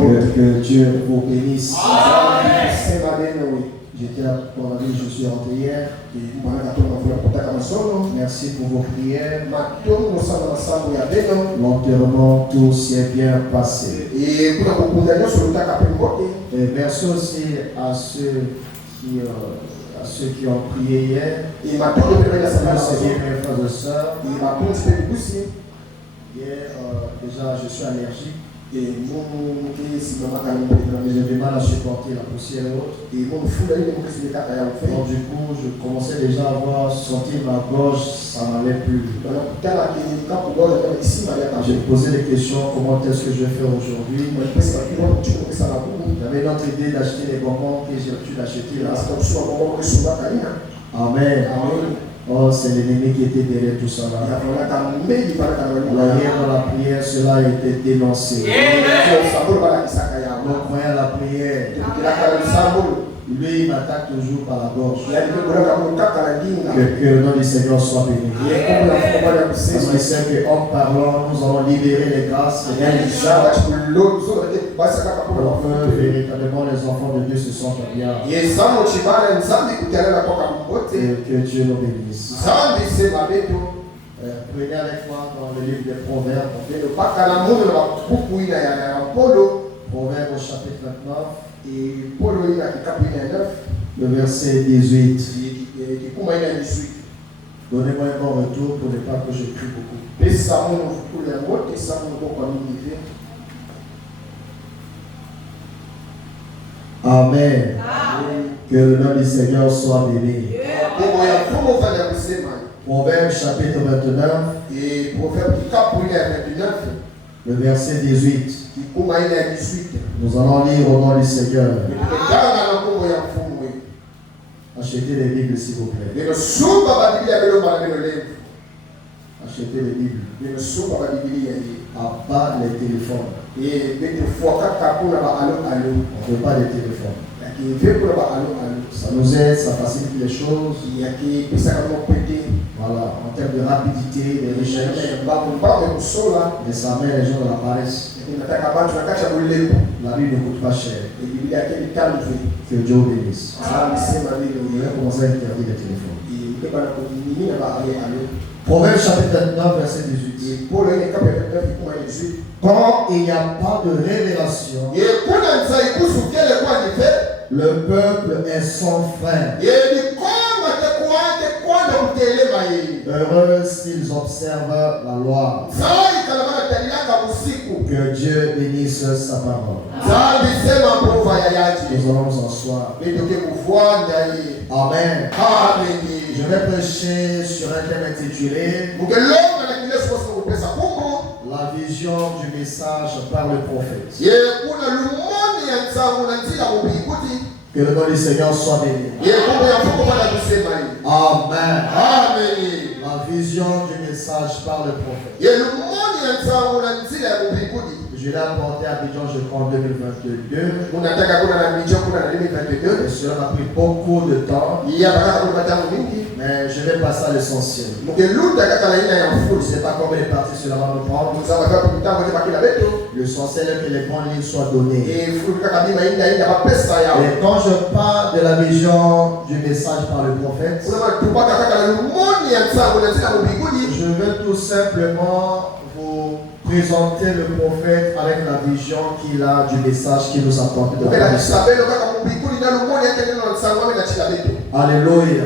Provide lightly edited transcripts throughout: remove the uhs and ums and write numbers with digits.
Que Dieu vous bénisse. Amen. J'étais dans la vie, je suis rentré hier. Merci pour vos prières. L'enterrement, tout s'est bien passé. Et merci aussi à ceux qui ont prié hier. C'est bien, mes frères et sœurs. Hier, déjà, je suis allergique. J'ai du mal à supporter la poussière et autres. Donc du coup, je commençais déjà à avoir sentir ma gorge, ça m'allait plus. J'ai posé des questions, comment est-ce que je vais faire aujourd'hui. J'avais notre idée d'acheter les bonbons que j'ai pu l'acheter là. Amen. Oh, c'est l'ennemi qui était derrière tout ça là. Hier dans la prière, cela a été dénoncé. Donc, croyant à la prière, lui, il m'attaque toujours par la gorge. Que le nom du Seigneur soit béni. Parce qu'il sait qu'en parlant, nous allons libérer les grâces. Pour que véritablement les enfants de Dieu se sentent bien. Que Dieu nous bénisse. Prenez avec moi dans le livre des Proverbes. Proverbes au chapitre 29. Le verset 18. Donnez-moi un bon retour pour ne pas que je crie beaucoup. Amen. Que le nom du Seigneur soit béni. Proverbe chapitre 29. Et Proverbe le verset 18. Nous allons lire au nom du Seigneur. Achetez les Bibles s'il vous plaît. Achetez les Bibles. Pas les téléphones. On ne veut pas les téléphones. Ça nous aide, ça facilite les choses. Voilà, en termes de rapidité, de recherche. Mais ça met les gens dans la paresse. La vie ne coûte pas cher. Que Dieu bénisse. On va commencer à interdire les téléphones. Proverbe chapitre 29, verset 18. Quand il n'y a pas de révélation, le peuple est sans frein. Heureux s'ils observent la loi. Que Dieu bénisse sa parole. Nous allons nous asseoir. Amen. Je vais prêcher sur un thème intitulé La vision du message par le prophète. Que le nom du Seigneur soit béni. Amen. La vision du message par le prophète. Je l'ai apporté à Abidjan, je crois, en 2022. Et cela m'a pris beaucoup de temps. Mais je vais passer à l'essentiel. Je ne sais pas combien de parties cela va me prendre. L'essentiel est que les grandes lignes soient données. Et quand je parle de la vision du message par le prophète, je veux tout simplement vous présenter le prophète avec la vision qu'il a du message qu'il nous apporte de la mission. Alléluia.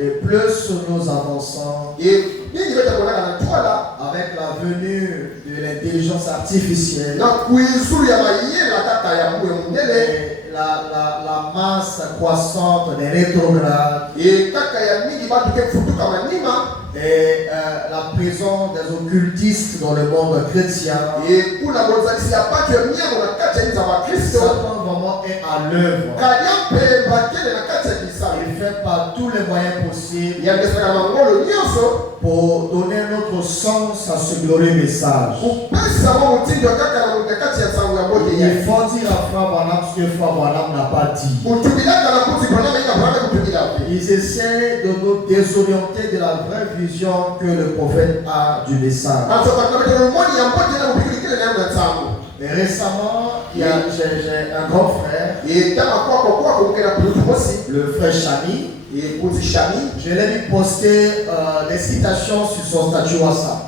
Et plus nous avançons avec la venue de l'intelligence artificielle, la masse croissante des rétrogrades et la présence des occultistes dans le monde chrétien, Satan vraiment est à l'œuvre. Il fait par tous les moyens possibles pour donner notre sens à ce glorieux message. Il faut dire à Frère Branham ce que Frère Branham n'a pas dit. Ils essaient de nous désorienter de la vraie vision que le prophète a du message. Et récemment, j'ai un grand frère, le frère Chami. Je l'ai vu poster des citations sur son statut WhatsApp.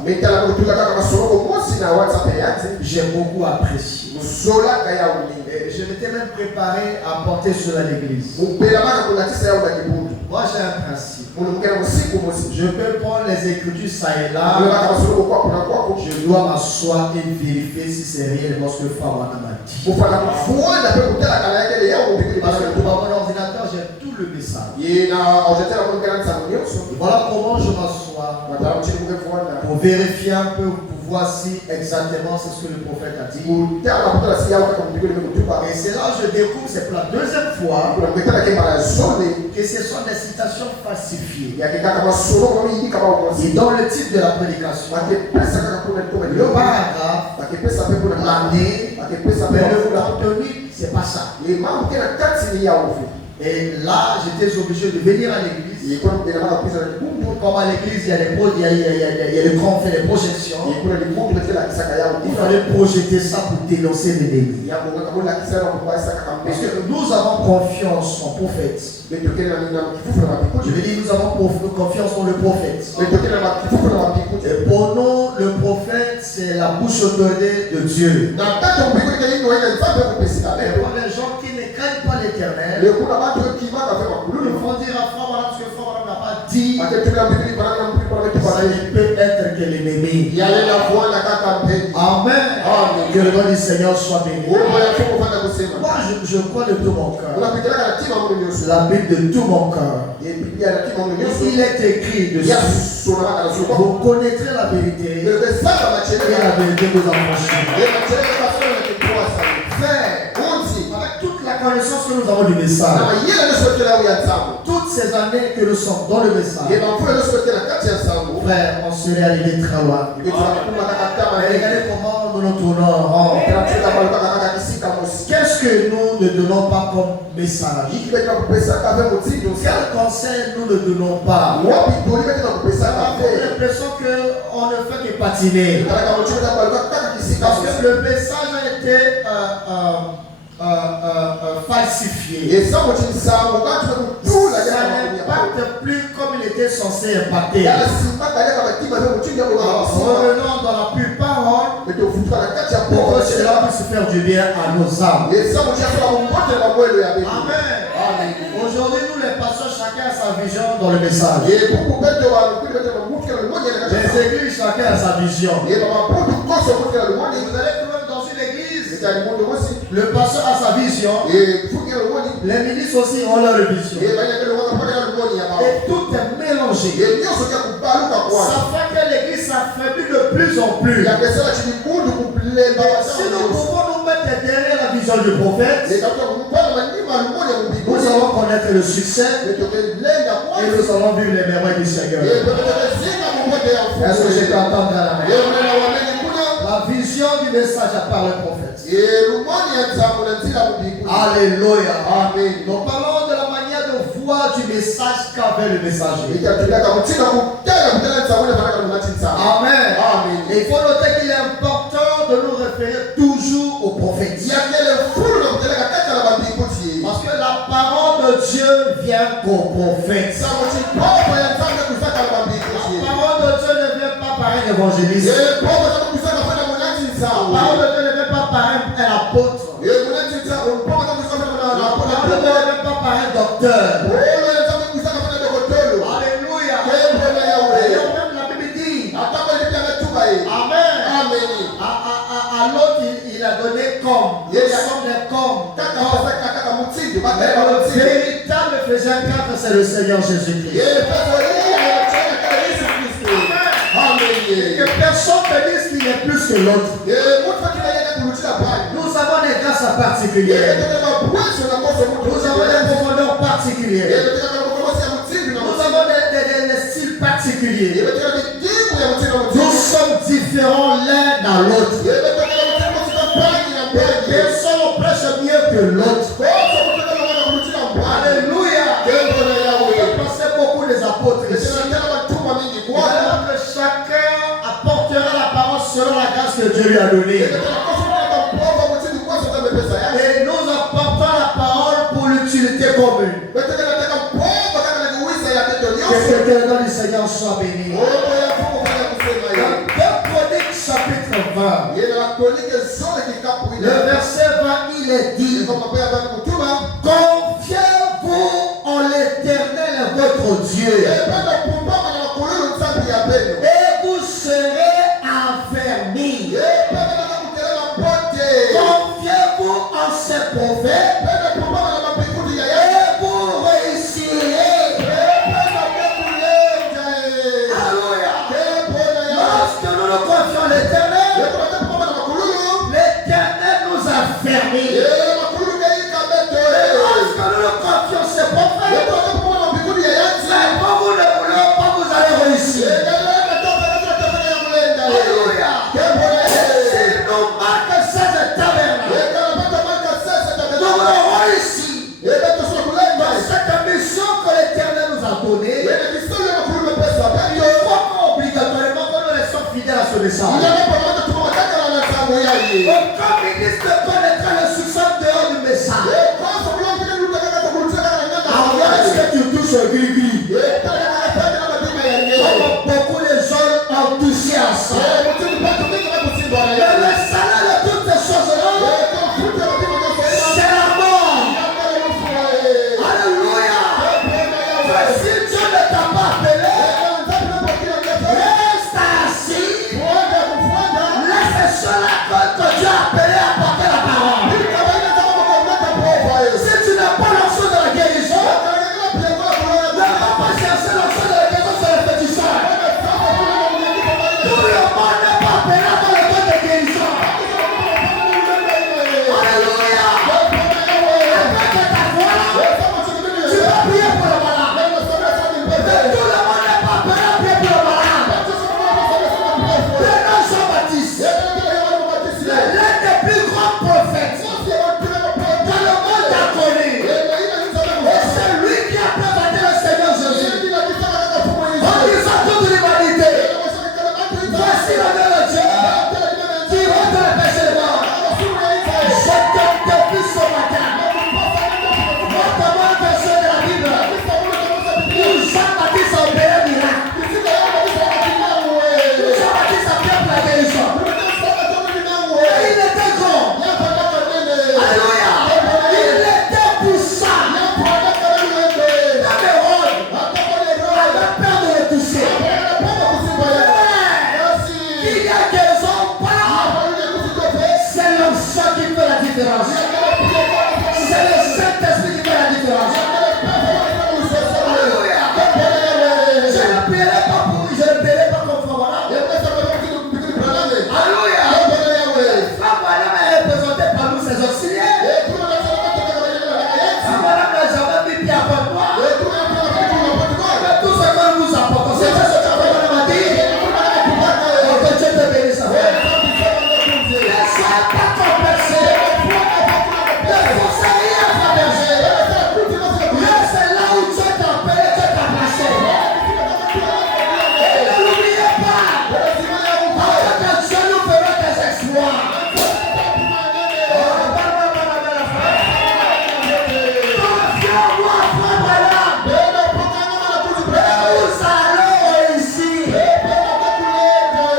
J'ai beaucoup apprécié. Et je m'étais même préparé à porter cela à l'église. Moi j'ai un principe. Je peux prendre les écritures ça et là. Je dois m'asseoir et vérifier si c'est réellement ce que Frère Wana m'a dit. Parce que pour mon ordinateur, j'ai tout le message. Voilà comment je m'assois pour vérifier un peu, pour voir si exactement c'est ce que le prophète a dit. Et c'est là que je découvre, c'est pour la deuxième fois, que ce sont des citations falsifiées. Et dans le titre de la prédication, le paragraphe, l'année, mais le contenu, c'est pas ça. Et là, j'étais obligé de venir à l'église. Comme à l'église, il y a les grands fait des projections. Il fallait projeter ça pour dénoncer l'ennemi. Parce que nous avons confiance en prophète. Je veux dire, nous avons confiance en le prophète. Et pour nous, le prophète, c'est la bouche ordonnée de Dieu. Et pour les gens qui ne craignent pas l'Éternel, ils vont dire à Frère Wana ce que Frère Wana n'a pas dit. Ça ne peut être que l'ennemi. Amen. Que le nom du Seigneur soit béni. Moi, je crois de tout mon cœur. La Bible de tout mon cœur. Il est écrit dessus. Vous connaîtrez la vérité. Et la vérité vous affranchira. Frère, avec toute la connaissance que nous avons du message, toutes ces années que nous sommes dans le message, frère, on serait arrivé très loin. Mais regardez comment nous nous tournons en rond. Qu'est-ce que nous ne donnons pas comme message? Quel conseil nous ne donnons pas? On a l'impression qu'on ne fait que patiner. Parce que le message a été falsifié. Ça n'impacte plus comme il était censé impacter. Revenons dans la pure parole pour que cela puisse faire du bien à nos âmes. Amen. Aujourd'hui, nous les pasteurs, chacun a sa vision dans le message. Les églises, chacun a sa vision. Et vous allez trouver dans une église, le pasteur a sa vision. Les ministres aussi ont leur vision. Et tout est mélangé. Ça fait que l'église s'affaiblit de plus en plus. Si nous pouvons nous mettre derrière la vision du prophète, nous allons connaître le succès et nous allons vivre les merveilles du Seigneur. Est-ce que je t'entends dans la main? La vision du message à part le prophète. Alléluia. Amen. Nous parlons de la manière de voir du message qu'avait le messager. Amen. Et il faut noter qu'il est important de nous référer toujours au prophète. Parce que la parole de Dieu vient qu'au prophète. La parole de Dieu ne vient pas par un évangéliste. La parole de Dieu ne vient pas par un apôtre. La parole de Dieu ne vient pas par un docteur. Alléluia. D'ailleurs, même la Bible dit. Amen. À l'autre, il a donné comme. Nous sommes des comme. Mais le véritable faisant c'est le Seigneur Jésus-Christ. Que personne ne dise qu'il est plus que l'autre. Nous avons des grâces particulières. Nous avons des profondeurs particulières. Nous avons des styles particuliers. Nous sommes différents l'un dans l'autre. Personne ne prêche mieux que l'autre. Alléluia. On pensait beaucoup des apôtres. Chacun apportera la parole selon la grâce que Dieu lui a donnée. l'éternel du Seigneur soit béni. Dans 2 Chroniques chapitre 20, le verset 20, il est dit: confiez-vous en l'éternel votre Dieu, et vous serez affermis. Confiez-vous en ses prophètes, et vous réussirez. Alléluia. Lorsque nous nous confions en l'éternel, l'éternel nous a fermés. Lorsque nous nous confions en ses prophètes, c'est pour vous ne voulez pas, vous allez réussir. Alléluia. Si nous marquons ces tavernes, nous voulons ici, dans cette mission que l'éternel nous a donnée, il faut obligatoirement que nous restions fidèles à ce message. Aucun ministre connaîtra le succès dehors du message. Alors, est-ce que tu touches au gris-gris? Comme beaucoup de gens ont touché à ça. Mais le salaire de toutes ces choses-là, c'est la mort. Alléluia. Si Dieu ne t'a pas appelé, reste assis. Laisse cela que Dieu a appelé à porter la parole. Si tu n'as pas l'onction de la guérison, ne va pas chercher l'onction de la guérison sur les féticheurs. Tout le monde n'est pas appelé à faire le temps de guérison. Alléluia. Avec ta foi, tu vas prier pour le malade. Mais tout le monde n'est pas appelé à prier pour le malade. Prenons Jean-Baptiste, l'un des plus grands prophètes dans le monde a connu. Et c'est lui qui a présenté le Seigneur Jésus en disant toute l'humanité: voici l'honneur de Dieu qui ôte le péché de mort. Je te défie ce matin. Montre-moi un verset de la Bible où Jean-Baptiste a opéré un miracle. Jean-Baptiste a fait la guérison. Et il était grand. Alléluia. Il était puissant. Dans les rôles, avait peur de le toucher. Il y a guérison ou pas, c'est l'onction qui fait la différence. C'est le Saint-Esprit qui fait la différence. Alléluia. Je ne paierai pas conformément. Alléluia. Frère Madame est représenté par nous, ses auxiliaires. Frère Madame n'a jamais mis pied à toi. Mais tout ce que nous vous apportons, c'est ce que Frère Madame a dit. Oh, que Dieu te bénisse. Ne sois pas complexe. Ne forcez rien à faire berger. Reste là où Dieu t'a appelé, Dieu t'a placé. Et ne l'oubliez pas. Parce que Dieu nous fera des exploits. Confions-moi, Frère Madame. Nous allons réussir.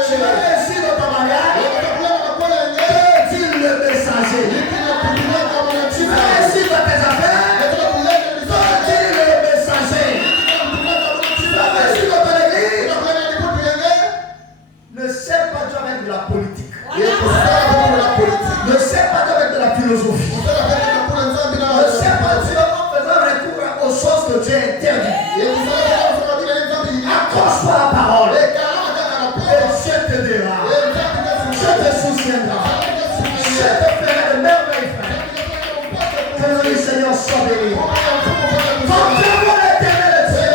Je vais réussir dans ton mariage. Dis le messager. Tu vas réussir dans tes affaires. Dis le messager. Tu vas réussir dans ton église. Ne sais pas Dieu avec de la politique. Ne sais pas Dieu avec de la philosophie. Ne sais pas Dieu en faisant recours aux choses que Dieu interdit. Accroche-toi à la parole. Et Dieu t'aidera. Dieu te soutiendra. Dieu te fera de merveilles, frère. Que le Seigneur soit béni. Confiez-vous en l'éternel Dieu.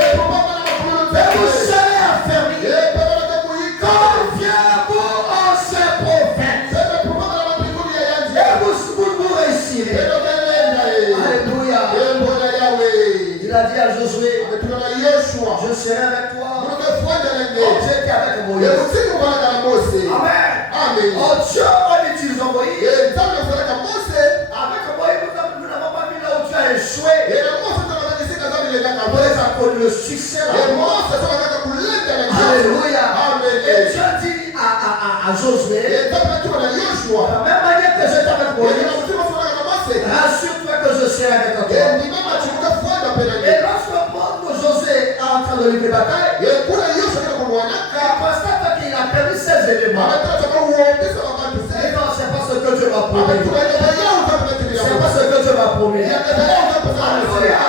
Et vous serez affermis. Confiez-vous en ses prophètes. Et vous réussirez. Alléluia. Il a dit à Josué: je serai avec toi. Dieu était avec Moïse. Amen. Oh Dieu, on utilise Moïse. Avec Moïse, nous n'avons pas vu là où tu as échoué. Moïse a connu le succès là. Josué, Et tant que tu vas dans de Yoshua, la même manière que j'étais avec et Moïse, dans le temps où on a commencé, rassure-toi que je serai avec toi. et dis même tu peux faire la peine. Et lorsque Josué est en train de livrer bataille, Et pour les Yoshua qui ont il constate qu'il a perdu 16 éléments. Et non, c'est pas ce que Dieu m'a promis. C'est pas ce que Dieu m'a promis. Alléluia.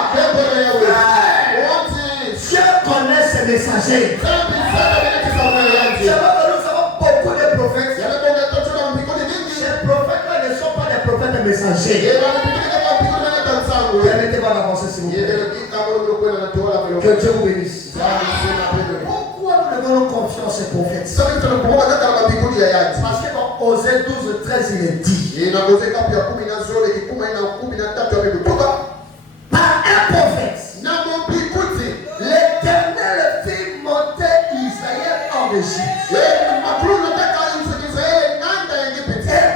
Dieu connaît ses messagers. C'est vrai que nous avons beaucoup de prophètes. Ces prophètes-là ne sont pas des prophètes messagers. Permettez-moi d'avancer s'il vous plaît. Que Dieu vous bénisse. Pourquoi nous devons confiance aux prophètes? Parce que dans Osée 12, 13, il est dit par un prophète, l'Éternel fit monter Israël hors d'Égypte. Et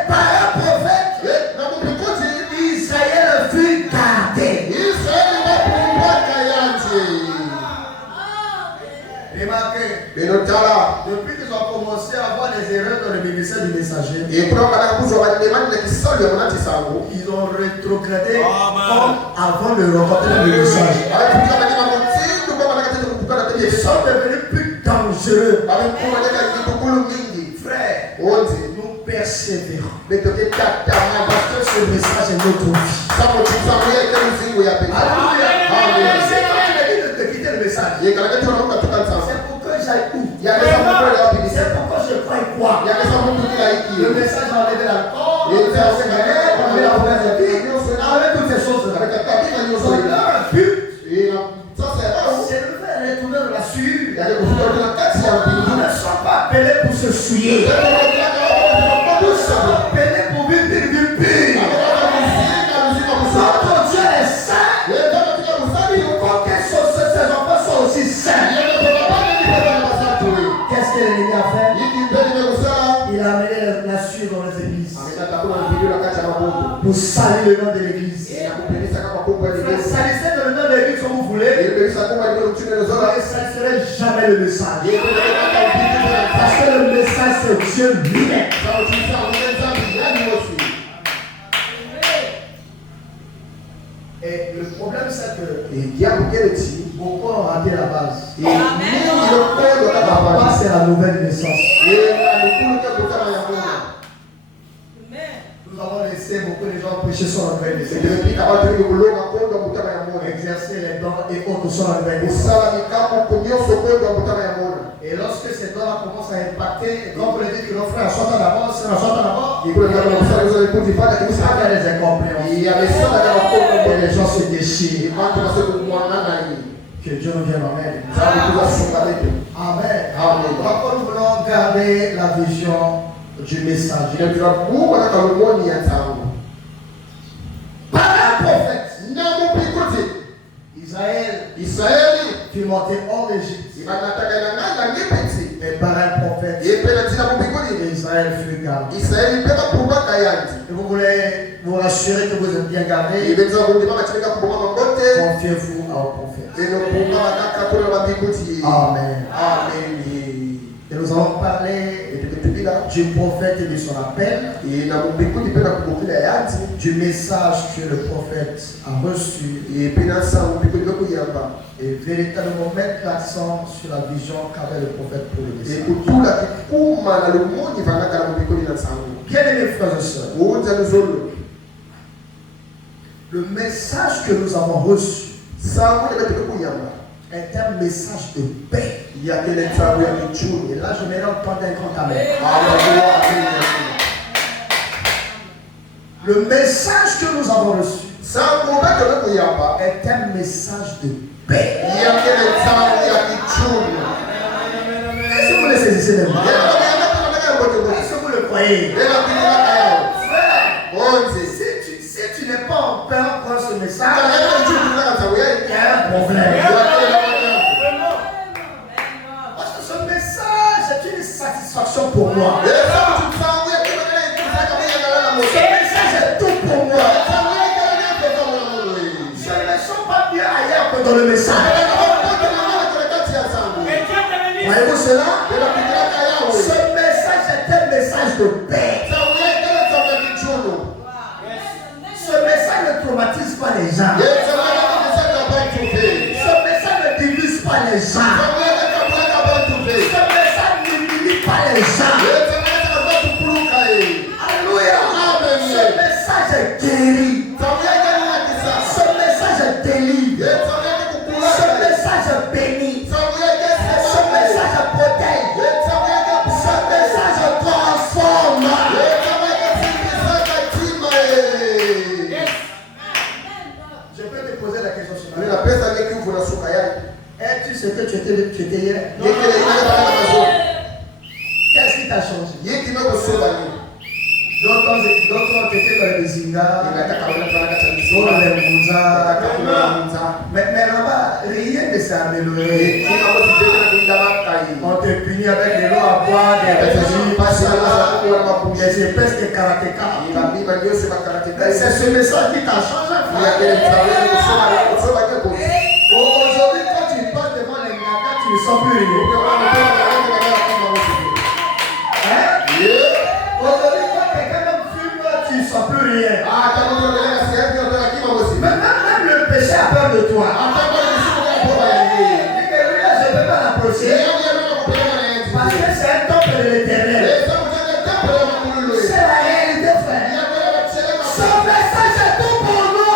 par un prophète, Israël fut gardé. Remarquez, depuis qu'ils ont commencé à avoir des erreurs dans le ministère du messager, ils ont rétrogradé comme avant de rencontrer le message. Ils sont devenus plus dangereux. Frère, nous persévérons. Parce que ce message est notre vie. Alléluia. C'est toi qui m'as dit de te quitter le message. C'est pour que j'aille où? C'est pourquoi je crois y croire. Le message va enlever la corde, enlever la mauvaise vie, enlever toutes ces choses. Leur but, c'est de faire retourner dans la sueur. Nous ne sommes pas appelés pour se souiller. Nous sommes appelés pour vivre une vie pure. Notre Dieu est saint. Il faut que ses enfants soient aussi saints. Qu'est-ce que l'ennemi a fait? Il a amené la sueur dans les églises pour salir le nom de l'église. Salissez le nom de l'église comme vous voulez. Vous ne salirez jamais le message. Parce que le message c'est Dieu lui-même. Et le problème c'est que beaucoup ont raté la base. La base c'est la nouvelle naissance. Nous avons laissé beaucoup de gens prêcher sur la nouvelle naissance. Exercer les dons et autres sur la nouvelle naissance. Et lorsque ces dons-là commencent à impacter, comme vous le dites que nos frères sortent d'abord, c'est la sorte d'abord, il y a des incompréhensions. Et les gens se déchirent. Que Dieu nous vienne en aide. Amen. Pourquoi nous voulons garder la vision du message? Par un prophète, Israël fut monté hors d'Égypte. Et par un prophète, Israël fut gardé. Et vous voulez vous rassurer que vous êtes bien gardé, confiez-vous au prophète. Amen. Et nous allons parler du prophète et de son appel, du message que le prophète a reçu, et véritablement mettre l'accent sur la vision qu'avait le prophète pour le message. Bien aimés frères et sœurs, le message que nous avons reçu est un message de paix. Et là, je me entendre un grand amen. Le message que nous avons reçu est un message de paix. Est-ce que vous le saisissez de moi? Est-ce que vous le croyez? Frère, si tu n'es pas en paix pour ce message, il y a un problème. Parce que ce message est une satisfaction pour moi. Ce message est tout pour moi. Je ne me sens pas bien ailleurs que dans le message. Voyez-vous cela? Ce message est un message pas les gens. Ce message ne divise pas les gens. Ce message n'humilie pas les gens. Alléluia. Ce message guérit. Ce message délivre. Ce message bénit. Ce message protège. Ce message transforme. Je peux te poser la question sur es-tu ce que tu étais hier? Qu'est-ce qui t'a changé? D'autres ont été dans les Zinga, dans les Mouza. Mais là-bas, rien ne s'est amélioré. On te punit avec des lots à boire, des espèces de karatéka. C'est ce message qui t'a changé. Aujourd'hui, quand tu passes devant les Ngaka, tu ne sens plus rien. Aujourd'hui, quand quelqu'un fume, tu ne sens plus rien. Même le péché a peur de toi. Je ne peux pas l'approcher. Parce que c'est un temple de l'Éternel. C'est la réalité, frère. Ce message est tout pour nous.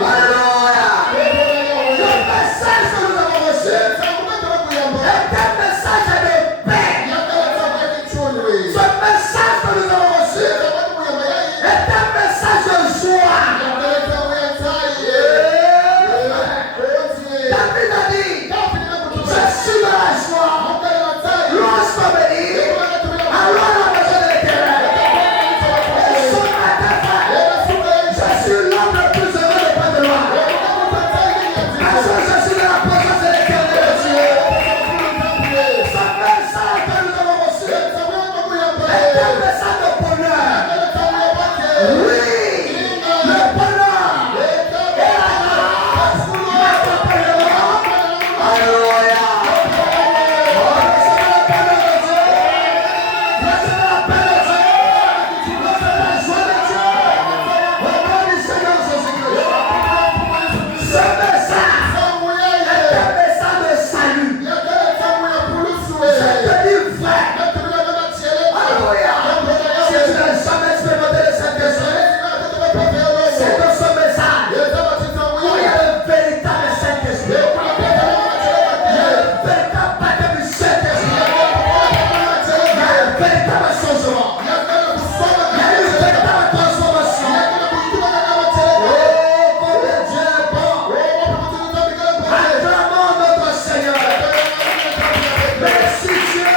Alléluia. Le message que nous avons reçu est un message de paix. Ce message que nous avons reçu est un message de joie. David a dit, je suis dans la joie. Lorsqu'on me dit, alors la maison de l'Éternel. Et ce matin, frère, je suis l'homme le plus heureux de pas de loi. Parce que je suis dans la présence de l'Éternel de Dieu. Ce message que nous avons reçu est un message de bonheur. Oui, le bonheur et la grâce m'accompagneront. Alléluia. Oh, recevez la paix de Dieu. Recevez la paix de Dieu. Recevez la joie de Dieu. Au nom du Seigneur Jésus-Christ. Ce message est un message de salut. Je te dis vrai. Alléluia. Si tu n'as jamais expérimenté le Saint-Esprit, c'est dans ce message où il y a le véritable Saint-Esprit. Il y a le véritable baptême du Saint-Esprit. Il y a le véritable changement. Il y a une véritable transformation. Oh, combien Dieu est bon. Acclamons notre Seigneur. Merci Dieu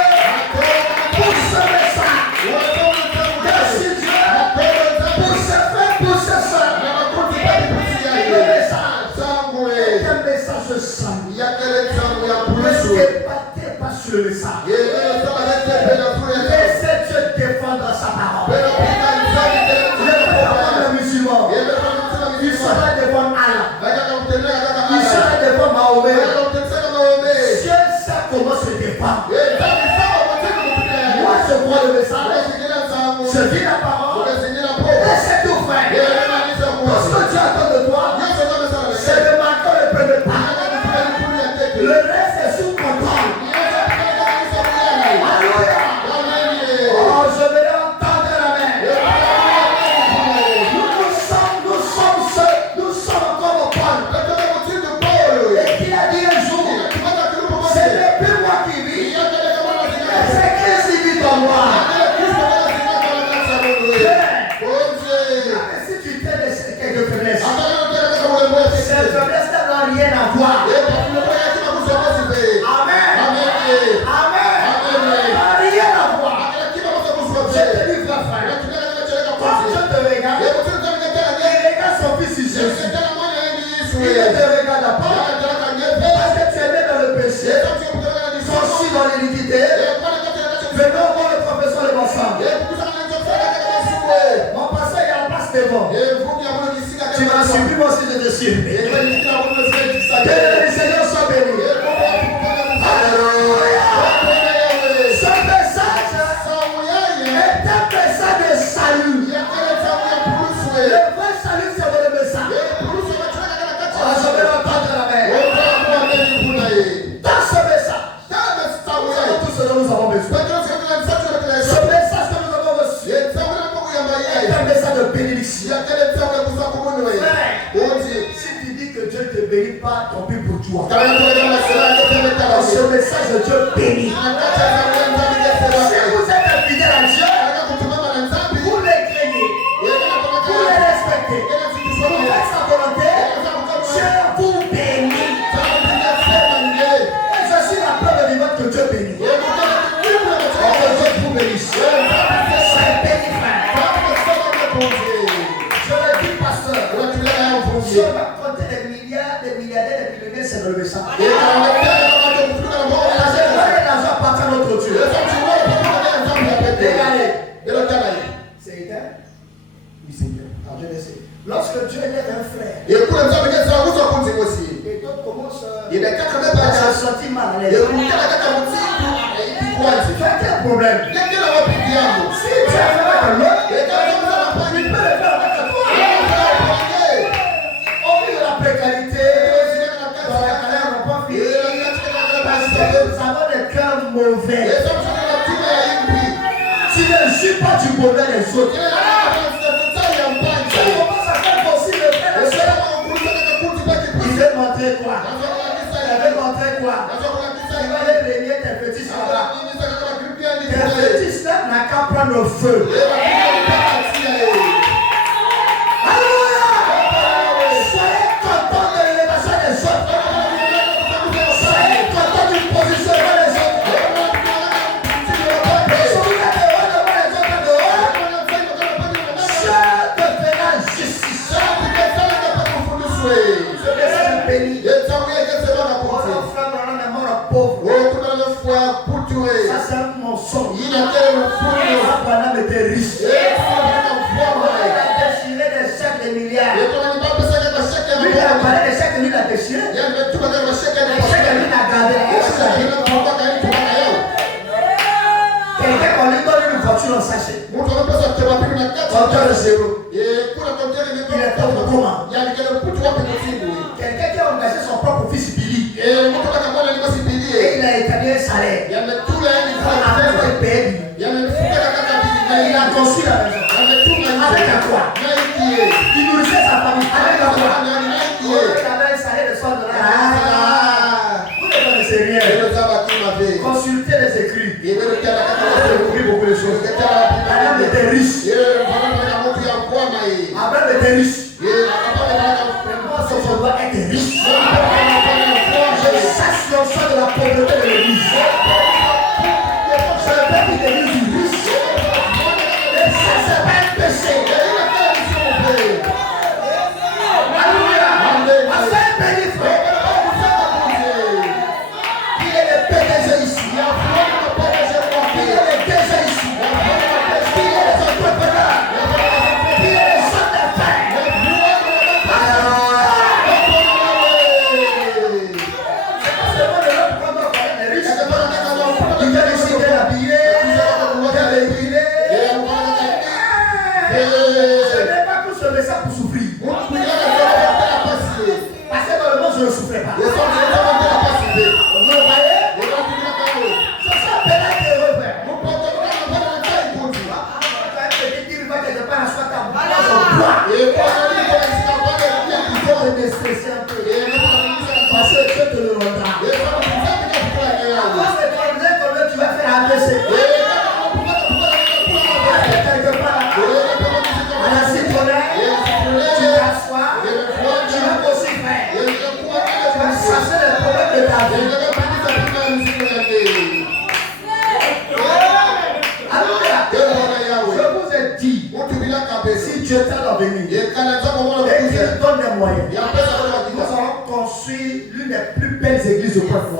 pour ce message. Merci Dieu pour ce frère, pour ce soeur. Le message est un message de salut. Ne débattez pas sur le message. Laissez Dieu défendre sa parole. Le prophète musulman, il sera devant Allah. Il sera devant Mahomet. Dieu sait comment se défendre. Moi, je vois le message. Je dis la parole. Et c'est tout, frère. Tout ce que Dieu attend de toi, c'est de marquer le premier pas. Le reste est sous contrôle. Alléluia. Oh, je vais entendre la main. Nous sommes comme Paul. Et qu'il a dit un jour, c'est le plus moi qui vis, mais c'est Christ qui vit en moi. Mais si tu t'es laissé quelques faiblesses, ces faiblesses n'ont rien à voir. Amen. Amen. Rien à voir. Je te dis, frère, quand Dieu te regarde, il regarde son fils Jésus. Il ne te regarde pas parce que tu es né dans le péché, sorti dans l'iniquité. Venons voir le professeur de l'ensemble. Mon pasteur, il y a la place devant. Tu m'as suivi, moi aussi je te suis. Que le Seigneur soit béni. Alléluia. Ce message est un message de salut. Le vrai un message de bénédiction. yakele nzambe kuza kumunwe uti Si tu dis que Dieu ne te bénit pas, tant pis pour toi. kana tuwele masela ngepeleka Dans ce message de Dieu bénit. akacha nzambe nzambe Si ngesewa vous êtes fidèle à Dieu, kana kutumama na nzambe vous les craignez, vous les respectez, vous faites sa volonté, Dieu vous bénit. Et je suis la preuve vivante que Dieu bénit. Que Dieu vous bénisse. C'est béni, frère. Je le dis, pasteur. Si on va compter des milliards, des milliardaires, des millionnaires, c'est dans le message. L'argent appartient à notre Dieu. Regardez. C'est éteint? Oui, c'est éteint. Alors, je le sais. Lorsque Dieu lève un frère, et d'autres commencent à se sentir mal à l'aise. Tu as quel problème? Si tu as fait avec l'autre, il peut le faire avec toi. Au milieu de la précarité, dans la galère, on n'a pas fini. Parce que nous avons des cœurs mauvais. Tu ne jouis pas du bonheur des autres. Tu commences à faire aussi le frère et soeur. Il veut montrer quoi? Il veut montrer quoi? Il va aller réunir tes petits là-bas. Tes petits là n'a qu'à prendre le feu. Alléluia! Soyez contents de l'élévation des autres. Soyez contents du positionnement des autres. Si vous êtes heureux de voir les autres dehors, Dieu te fera justice. Ce message est béni. Mon frère Branham est mort pauvre. Ça c'est un mensonge. Branham était riche. Il a déchiré des chèques de milliards. Lui il a parlé des chèques que lui il a déchiré. Les chèques que lui il a gardé. Quelqu'un qu'on lui donne une voiture en sachet. Compteur de zéro. Il est pauvre comment? Quelqu'un qui a engagé son propre fils Billy. Et il a établi un salaire. Après il paye. Il a construit la maison. Avec un quoi? Il nourrissait sa famille. Avec un quoi? Il avait un salaire de $100. Vous ne connaissez rien. Consultez les écrits. Vous avez compris beaucoup de choses. Abraham était riche. Abraham était riche. Moi, je dois être riche. Je chasse le sang de la pauvreté de l'église. Je veux qu'il devienne riche. Et ça, c'est pas un péché. Alléluia. Afin de bénir, frère. Il est le PDG ici. Il est le DG ici. Il est les entrepreneurs. Il est les gens d'affaires. Il vient ici, il est habillé, il est habillé. Je n'ai pas tout ce message pour souffrir. Parce que dans le monde, je ne souffrais pas. Vous le voyez? Je suis appelé à être heureux, frère. Quand un petit qui va quelque part, soit ta bouche, son poids. Il faut me déstresser un peu. Parce que Dieu te le rendra. Parce que combien tu vas faire AVC. Quelque part, à la citronnelle, tu t'assois, tu vas aussi faire. Tu vas chercher les problèmes de ta vie. Alléluia. Je vous ai dit, si Dieu t'a l'avenir, et qu'il donne les moyens, nous allons construire l'une des plus belles églises au peuple.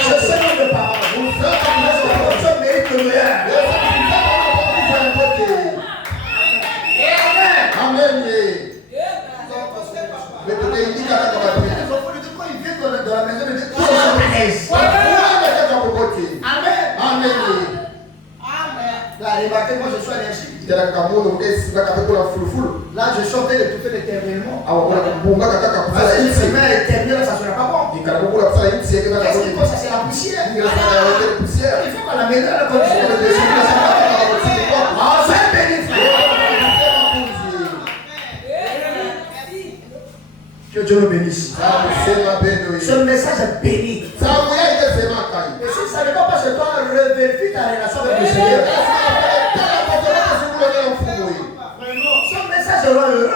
Je sais non de parole. Dieu mérite le meilleur. Amen. Quand ils viennent dans la maison, ils disent Amen. remarqué, moi je suis allergique. Tela kamuno mkesi baka pekula fulufulu. Là, je suis en train de tout faire éternellement. Awa kuna kumbunga kaka Parce kusala que si insi. je mets éternel, ça ne sera pas bon. Ikala kukula kusala insi yake baka Qu'est-ce kuni. qui cause ça? C'est la poussière. Ngila sana ya wengine kusia. Il faut qu'on la mette dans la condition de Jésus. Ah, c'est béni, frère. Que Dieu le bénisse. Ce message est béni. Et si ça ne va pas chez toi, revérifie ta relation avec le Seigneur. Ce message est heureux.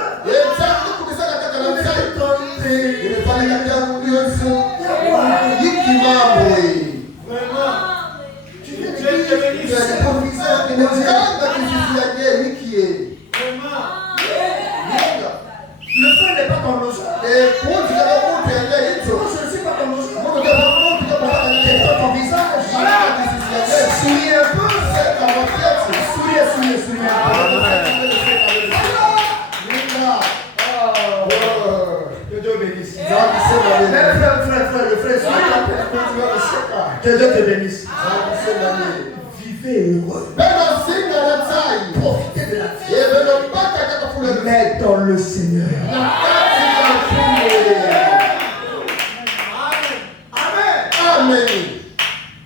Le feu n'est pas ton logeur. Moi, je ne suis pas ton logeur. C'est ton visage. Souris un peu. Souris un peu. Que Dieu bénisse. Frère, le frère, que Dieu te bénisse. Vivez heureux. Profitez de la vie. Mais dans le Seigneur. Amen.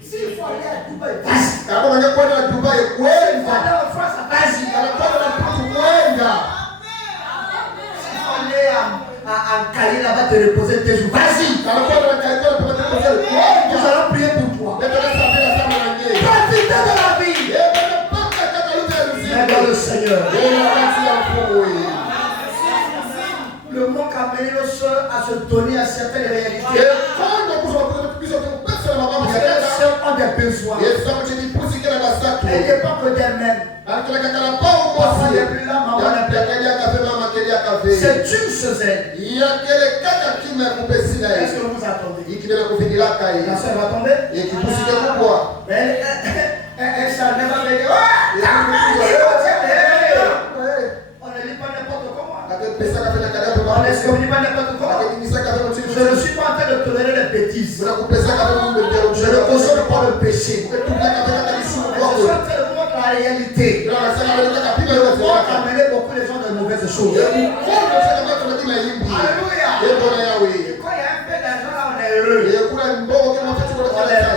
S'il faut aller à Dubaï, vas-y. Kama ungekwenda Dubai S'il faut kwenda. aller en France, vas-y. Anakwenda kwenda. S'il faut aller à Cali là-bas te reposer 2 jours, vas-y. Anakwenda katika kupata Nous kwenda. allons prier pour toi. Profitez de la vie. Mais dans le Seigneur. Le monde a amené nos soeurs à se donner à certaines réalités. Les soeurs ont des besoins. Elle n'est pas que d'elle-même. Papa n'est plus là, maman n'est plus là. C'est une seule elle. Est-ce que vous attendez? La soeur va tomber? Elle s'en va venir. On ne lit pas n'importe comment. On ne se communique pas n'importe comment. Je ne suis pas en train de tolérer les bêtises. Je ne consomme pas le péché. Je suis en train de montrer la réalité. Le monde a amené beaucoup de gens de mauvaises choses. Alléluia. Et quand il y a un peu d'argent là, on est heureux. On est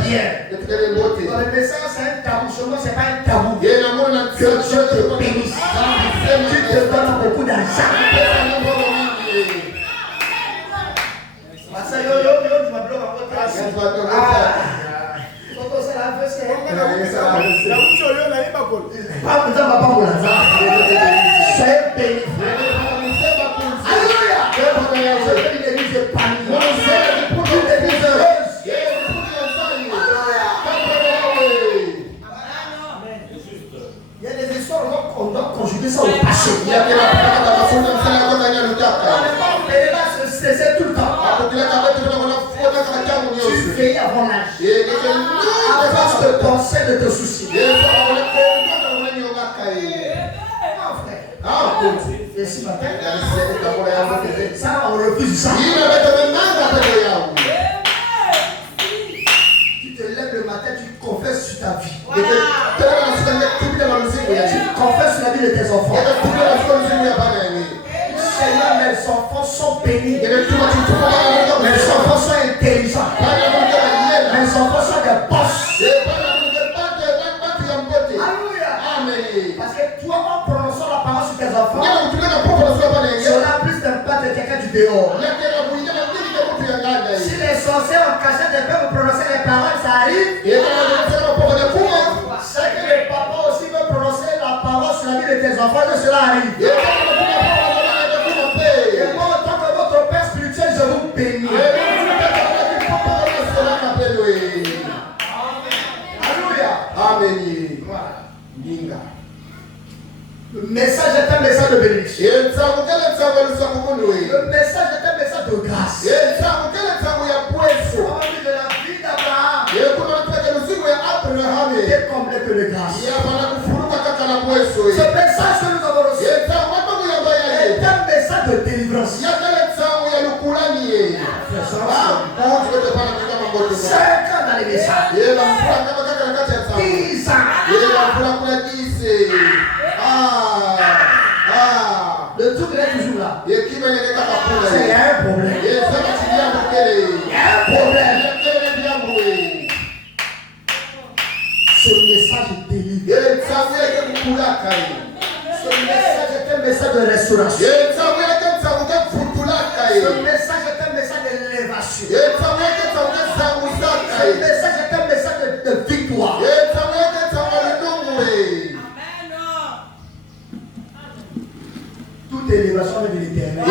bien. Dans le message, c'est un tabou. Chez moi, ce n'est pas un tabou. Que Dieu te bénisse. Tu te donnes beaucoup d'argent. Soyez bénis. Alléluia. Il y a des histoires qu'on doit conjuguer ça au passé. On n'est pas là se cesser tout le temps. Tu veilles avant l'âge. Avant de penser de te soucier. Et si matin, ça on refuse ça. Tu te lèves le matin, tu confesses sur ta vie. Tu confesses sur la vie de tes enfants. Seigneur, mes enfants sont bénis. Mes enfants sont intelligents. Mes enfants sont des boss. Alléluia. Parce que toi, en prononçant la parole sur tes enfants, cela a plus d'impact que quelqu'un du dehors. Si les sorciers en cachette peuvent prononcer les paroles, ça arrive. C'est que les papas aussi veulent prononcer la parole sur la vie de tes enfants, que cela arrive. Et moi, en tant que votre père spirituel, je vous bénis. Alléluia. Amen. Le message est un message de bénédiction. Le message est un message de grâce. On dit de la vie d'Abraham. Est complet que de grâce. Ce message que nous avons reçu est un message de délivrance. 5 ans dans les messages. 10 ans. ce message délivre. Ce message est un message de restauration. Ce message est un message d'élévation. Ce message est un message de victoire. Toute élévation vient de l'éternel.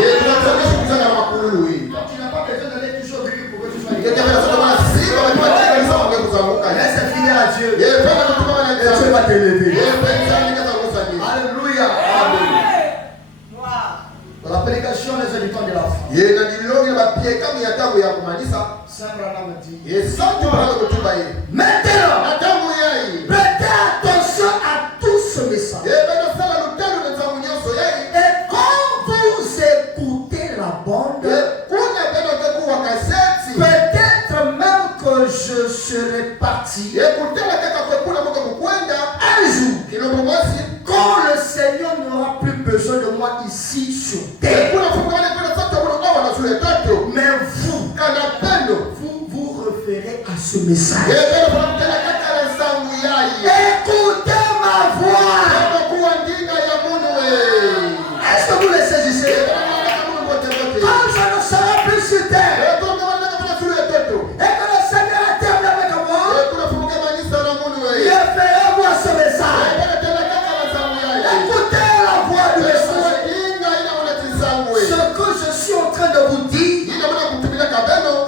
Donc tu n'as pas besoin d'aller toujours vivre pour que tu sois élevé. Reste fidèle à Dieu. Et Dieu va t'élever. Alléluia. Amen. Dans la prédication, les habitants de la foi. Saint Branham dit. Maintenant, prêtez attention à tout ce message. Et quand vous écoutez la bande, peut-être même que je serai parti un jour, quand le Seigneur n'aura plus besoin de moi ici sur terre. Mais vous référez à ce message. Écoutez ma voix. Est-ce que vous le saisissez? Quand je ne serai plus sur terre et que le Seigneur est éternel avec moi, référez-vous à ce message. Écoutez la voix du message. Ce que je suis en train de vous dire,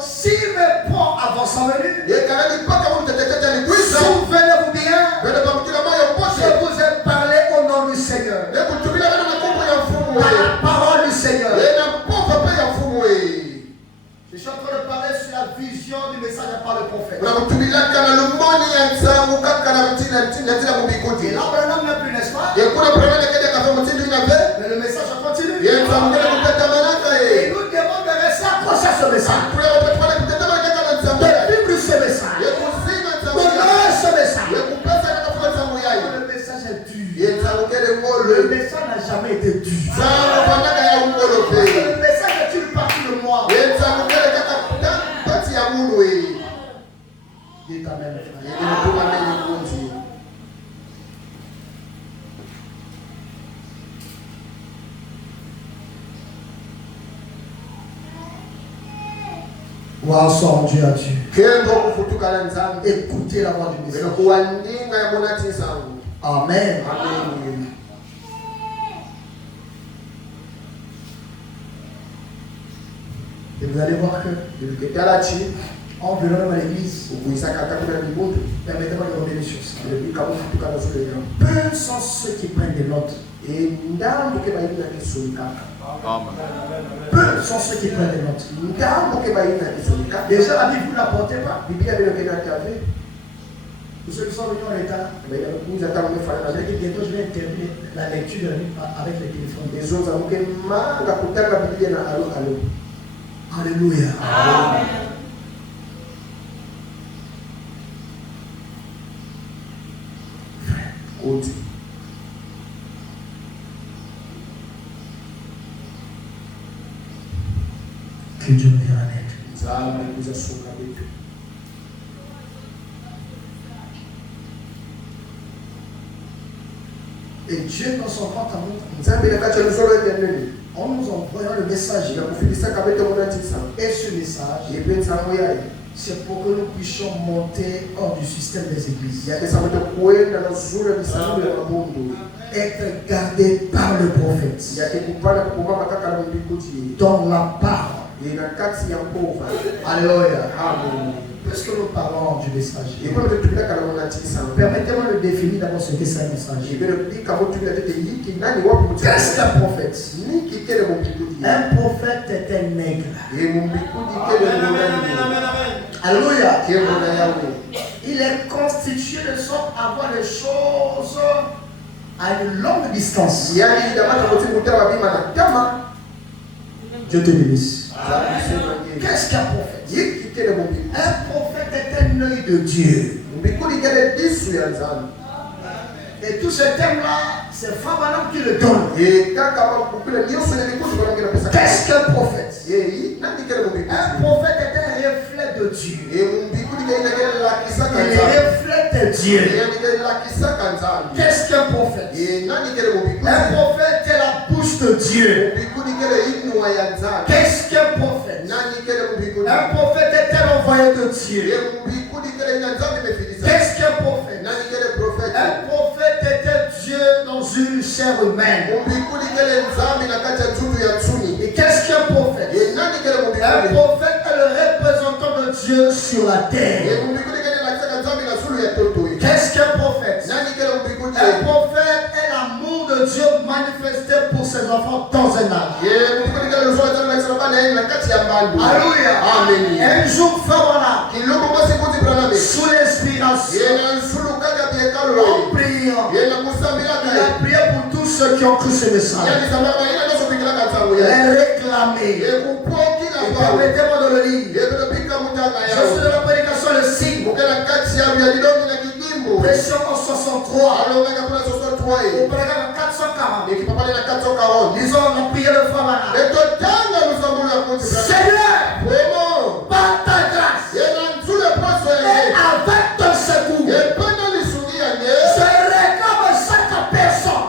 si mes points avancent en venue, souvenez-vous bien, je vous ai parlé au nom du Seigneur, par la parole du Seigneur. Je suis en train de parler sur la vision du message par le prophète. Et l'Abraham n'a plus, n'est-ce pas? Mais le message continue. Et nous demandons de rester accrochés à ce message. De vivre ce message. De donner ce message. Le message est dur. Le message n'a jamais été dur. Le message est une partie de moi. Dites amen. Gloire soit rendue à Dieu. Écoutez la voix du message. Amen. Amen. Et vous allez voir que en venant dans l'église, permettez-moi de revenir sur ça. Peu sont ceux qui prennent des notes. Peu sont ceux qui prennent des notes. Déjà la Bible, vous ne la portez pas. Pour ceux qui sont venus en état, bientôt je vais terminer la lecture de la Bible avec les téléphones. Alléluia. Amen. Que Dieu me vienne en aide. Et Dieu dans son grand amour, en nous envoyant le message, et ce message, c'est pour que nous puissions monter hors du système des églises. Être gardés par le prophète. Dans la parole. Alléluia. Amen. Puisque nous parlons du message, permettez-moi de définir d'abord ce que c'est un message. Qu'est-ce qu'un prophète? Un prophète est un nègre. Alléluia. Il est constitué de sorte à voir les choses à une longue distance. Dieu te bénisse. Qu'est-ce qu'un prophète? Un prophète est un œil de Dieu. Et tous ces thèmes-là, c'est Fabalam qui le donne. Qu'est-ce qu'un prophète? Un prophète est un reflet de Dieu. Il reflète Dieu. Qu'est-ce qu'un prophète? Un prophète est la bouche de Dieu. Qu'est-ce qu'un prophète? Un prophète est un envoyé de Dieu. Qu'est-ce qu'un prophète? Un prophète était Dieu dans une chair humaine. Et qu'est-ce qu'un prophète? Un prophète est le représentant de Dieu sur la terre. Qu'est-ce qu'un prophète? Un prophète est l'amour de Dieu manifesté pour ses enfants dans un âge. Alléluia. Un jour, Fabana, sous l'inspiration, en priant, il a prié pour tous ceux qui ont cru ce message. Les réclamer. Et permettez-moi de le lire. Je suis de la prédication le signe. Pression en 63. Au paragraphe 440. Disons, on a prié le Famana. Seigneur, par ta grâce et avec ton secours, je réclame chaque personne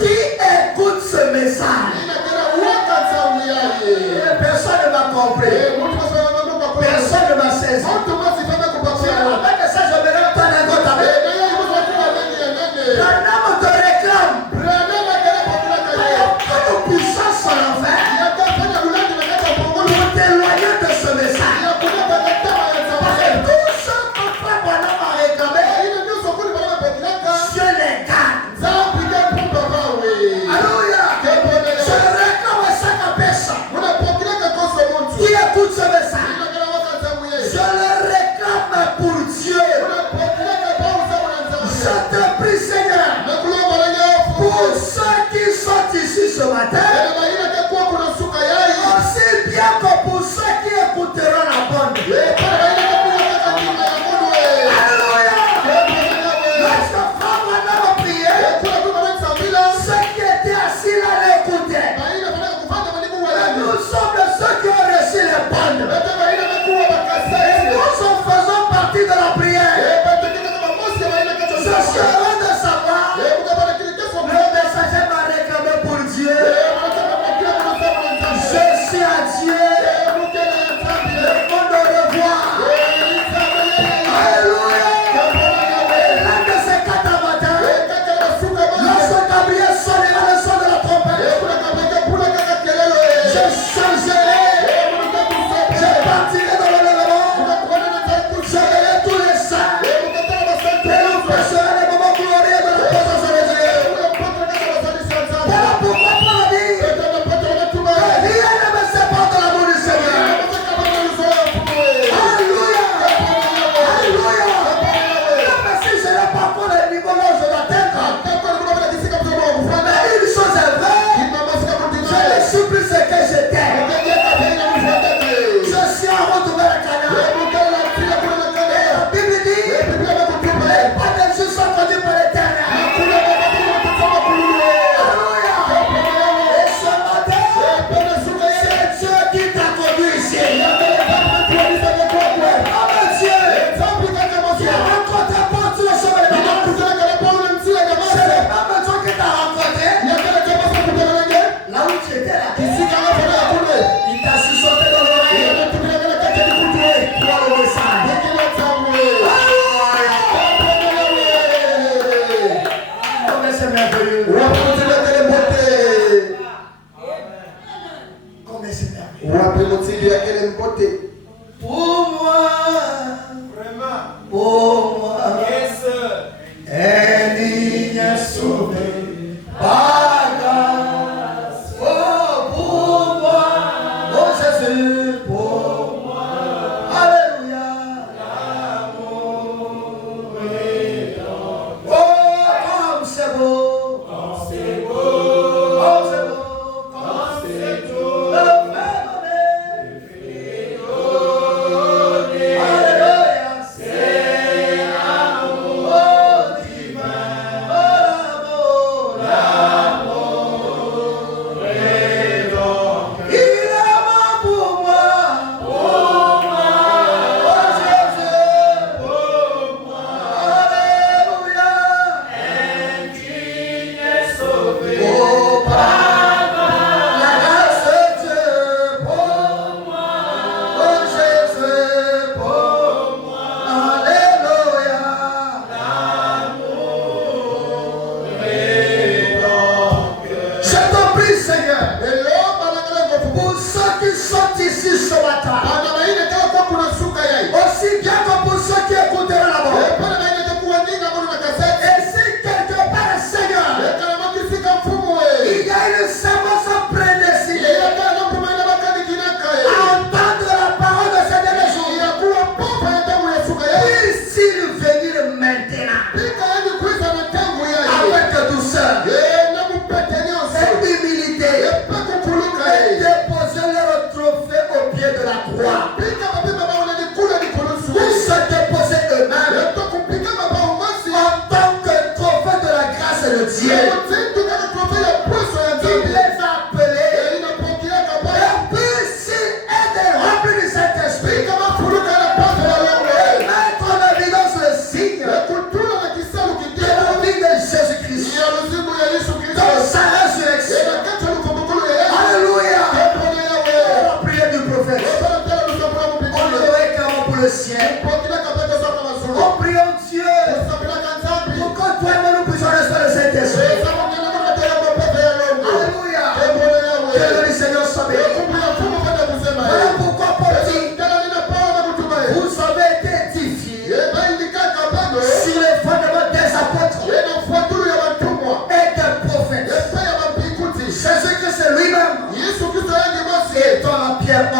qui écoute ce message. Personne ne m'a compris. Personne ne m'a saisi. Avec ça, je me rends pas d'accord avec. Branham te réclame. Il y a aucune puissance en enfer pour t'éloigner de ce message. Parce que tout ce que frère Branham a réclamé, Dieu les garde. Alléluia. Je réclame chaque personne qui écoute ce message. Je le réclame pour Dieu. Je te prie, Seigneur, pour ceux qui sont ici ce matin, aussi bien que pour ceux qui écouteront la bonne. Alléluia. Lorsque Frère Branham a prié, ceux qui étaient assis là l'écoutaient. Nous sommes ceux qui ont reçu les bonnes. Nous faisons partie de la prière. Je suis heureux de savoir le messager m'a réclamé pour Dieu.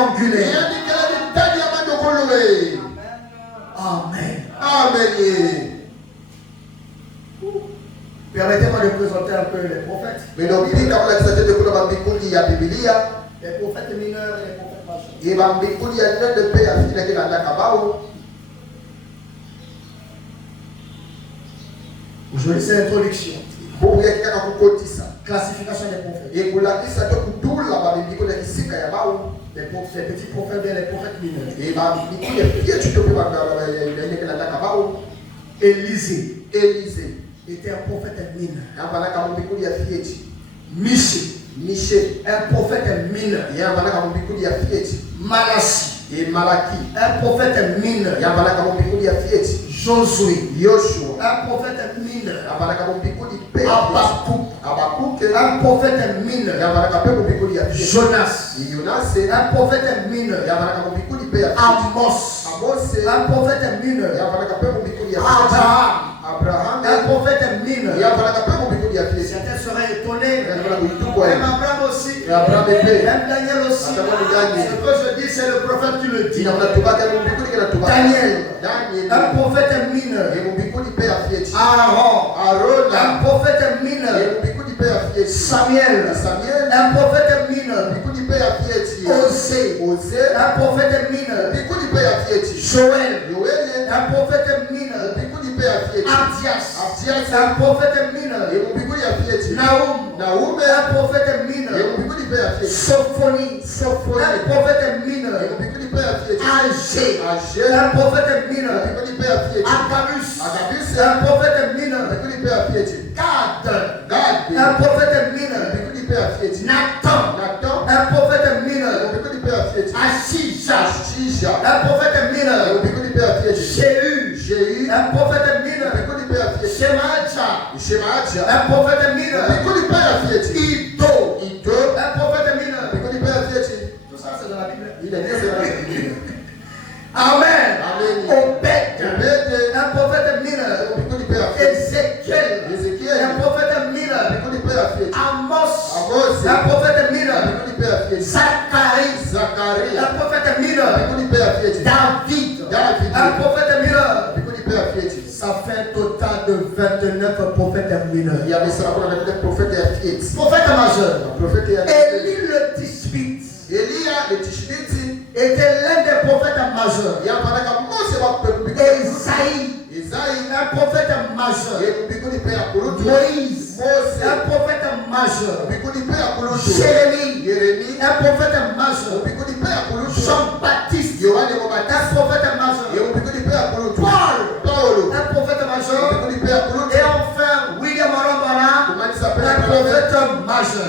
angulaire. Amen. Amen. Permettez-moi de présenter un peu les prophètes. Mais donc, il dit que il y a Biblia. Les prophètes mineurs et les prophètes majeurs. Aujourd'hui, c'est l'introduction. Classification des prophètes. Les petits prophètes et les prophètes mineurs. Élisée était un prophète mineur. Michée, un prophète mineur. Malachie, un prophète mineur. Josué, un prophète mineur. Habakkuk, un prophète mineur. Jonas, un prophète mineur. Amos, un prophète mineur. Abraham, un prophète mineur. Certains seraient étonnés. Même Abraham aussi. Même Daniel aussi. Ce que je dis, c'est le prophète qui le dit. Daniel, un prophète mineur. Aaron, un prophète mineur. Samuel, un prophète mineur. Osée, un prophète mineur. Joël, un prophète mineur. Abdias, un prophète mineur. Nahum, un prophète mineur. Sophonie, un prophète mineur. Agé, un prophète mineur. Agabus, un prophète mineur. Gad, un prophète mineur. Nathan, un prophète mineur. Achija, un prophète mineur. Jéhu, un prophète mineur. Shemaja, un prophète mineur. Ido, un prophète mineur. Tout ça c'est dans la Bible. Amen. Obed, un prophète mineur. Ézéchiel, un prophète mineur. Amos, un prophète mineur. Zacharie, un prophète mineur. David, un prophète mineur. Ça fait un total de 29 prophètes mineurs. Prophète majeur. Élie le Tishbite était l'un des prophètes majeurs. Isaïe, un prophète majeur. Moïse, un prophète majeur. Jérémie, un prophète majeur. Jean-Baptiste, un prophète majeur. Paul, un prophète majeur. Et enfin, William Arambara, un prophète majeur.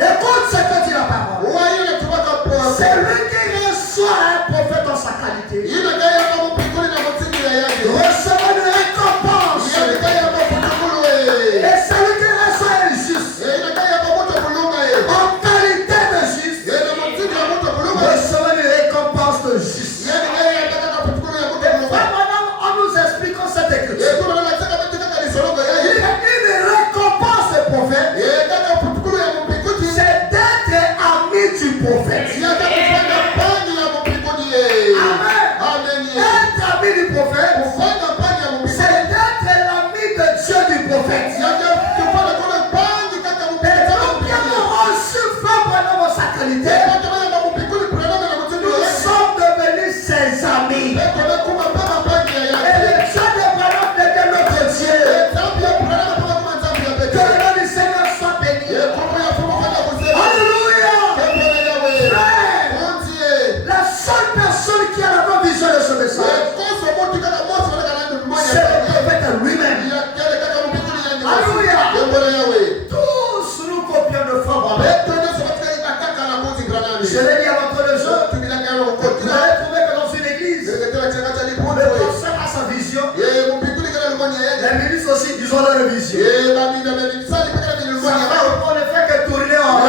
Écoute ce que dit la parole. C'est lui qui reçoit un prophète en sa qualité. Recevant une récompense. Et celui qui reçoit un juste en qualité de juste, recevant une récompense de juste. Et madame, en nous expliquant cette écriture, il y a une récompense de prophète. C'est d'être ami du prophète. Amen. Être ami du prophète, c'est d'être l'ami de Dieu du prophète. Et donc, bien reçu femme dans sa qualité, nous sommes devenus ses amis. Et le Dieu d'Abraham était notre Dieu. Que le nom du Seigneur soit béni. Alléluia. Frère, la seule personne qui a la bonne vision de ce message, c'est le prophète lui-même. Alléluia. Tous nous copions de Frère. Je l'ai dit avant le jeu. Vous allez trouver que dans une église, le pasteur a sa vision. Les ministres aussi, ils ont leur vision. Ça va, on ne fait que tourner en rond.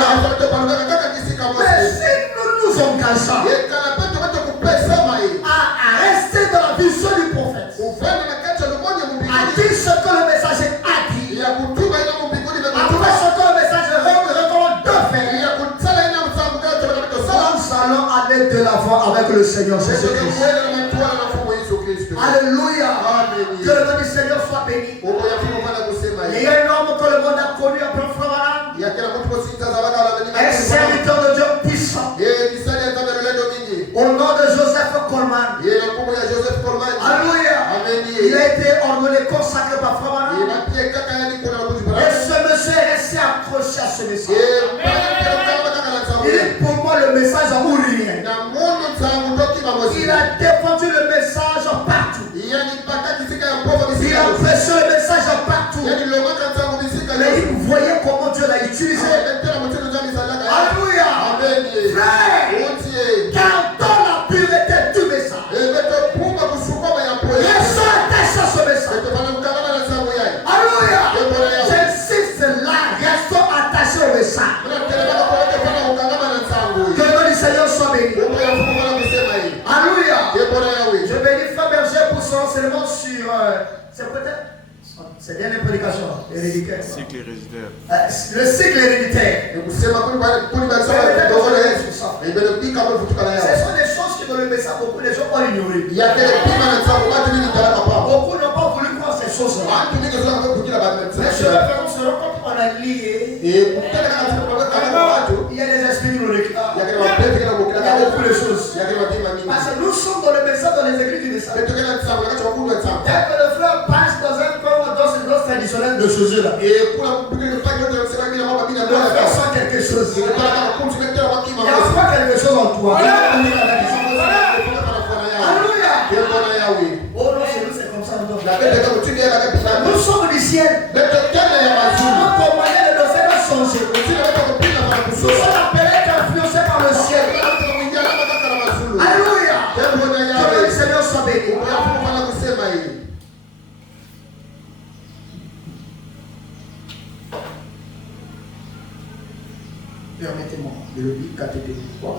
Mais si nous nous engageons à rester dans la vision du prophète, à dire ce que le messager a dit, à faire ce que le messager recommande de faire, de l'avant avec le Seigneur Jésus-Christ. Alléluia. Que le nom du Seigneur soit béni. Il y a un homme que le monde a connu après Frère Branham. Un serviteur de Dieu puissant. Au nom de Joseph Coleman. Alléluia. Il a été ordonné, consacré par Frère Branham. Et ce monsieur est resté accroché à ce message. Il est pour moi le message en ourien. Il a défendu le message partout. Il a prêché le message partout. Mais il voyait comment Dieu l'a utilisé. Alléluia. Frère, gardons la pureté du message. Restons attachés à ce message. Alléluia. J'insiste là, restons attachés au message. Que le nom du Seigneur soit béni. Alléluia. Je bénis Frère Berger pour son enseignement sur. C'est peut-être. C'est bien une prédication héréditaire. Cycle héréditaire. Le cycle héréditaire. Ce sont des choses que dans le message, beaucoup de gens ont ignoré. Beaucoup n'ont pas voulu croire ces choses-là. Mais je vais faire on se rend compte qu'on a lié. Il y a des esprits glorifiés. Il y a beaucoup de choses. Parce que nous sommes dans le message, dans les écrits du message. Dès que le frère passe dans un corps, dans une grosse traditionnelle de choses là. Le frère sent quelque chose. Il y a encore quelque chose en toi. Alléluia. Oh non, chez nous c'est comme ça. Nous sommes du ciel. Notre moyen de danser va changer. Nous sommes appelés qu'influencés par le ciel. Alléluia. Que le Seigneur soit béni. Permettez-moi de le dire catégoriquement.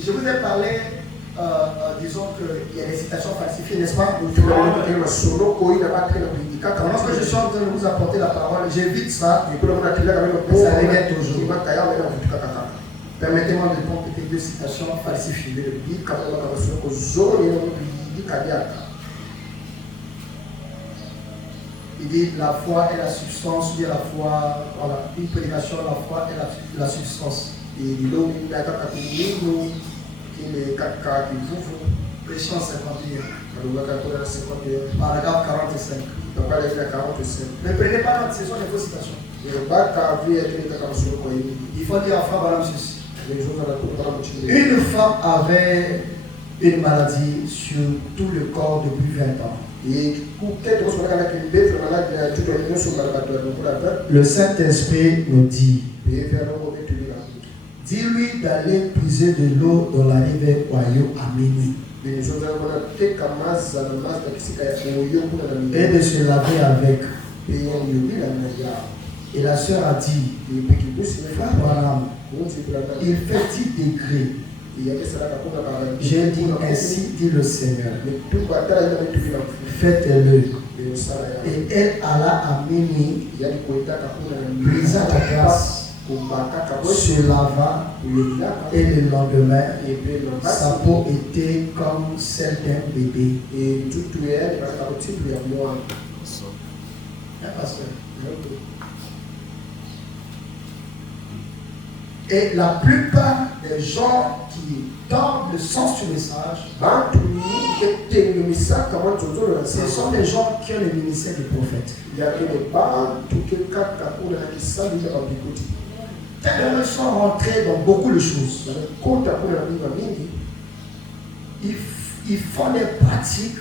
Je vous ai parlé, disons qu'il y a des citations falsifiées, n'est-ce pas? Lorsque je suis en train de vous apporter la parole, j'évite ça, mais ça regrette toujours. Permettez-moi de compléter deux citations falsifiées. Il dit la foi est la substance, ou bien la foi, voilà, une prédication, la foi est la substance. Péchant 51. Paragraphe 45. Ne prenez pas note, ce sont des fausses citations. Il faut dire à Frère Branham ceci. Une femme avait une maladie sur tout le corps depuis 20 ans. Le Saint-Esprit nous dit, dis-lui d'aller puiser de l'eau dans la rivière Oyo à minuit et de se laver avec. Et la sœur a dit, Frère Branham, il fait 10 degrés. J'ai dit ainsi, dit le Seigneur. Faites-le. Et elle alla à minuit, brisa la glace, se lava, et le lendemain, sa peau était comme celle d'un bébé. Et la plupart des gens qui donnent le sens du message, ce sont des gens qui ont le ministère du prophète. Tellement ils sont rentrés dans beaucoup de choses. Ils font des pratiques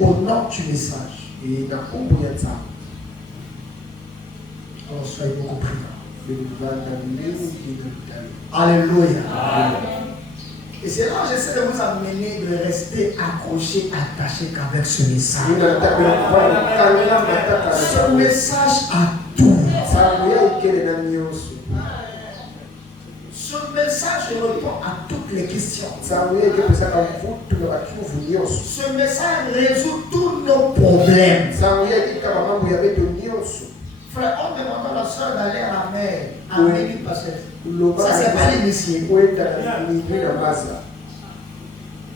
au nom du message. Alors soyez beaucoup priants. Alléluia. Et c'est là que j'essaie de vous amener de rester accroché, attaché qu'avec ce message. Ce message a tout. Ce message répond à toutes les questions. Ce message résout tous nos problèmes. Frère, on demande à la soeur d'aller à la mer, à Méni Passer. Ça, c'est pas l'initié.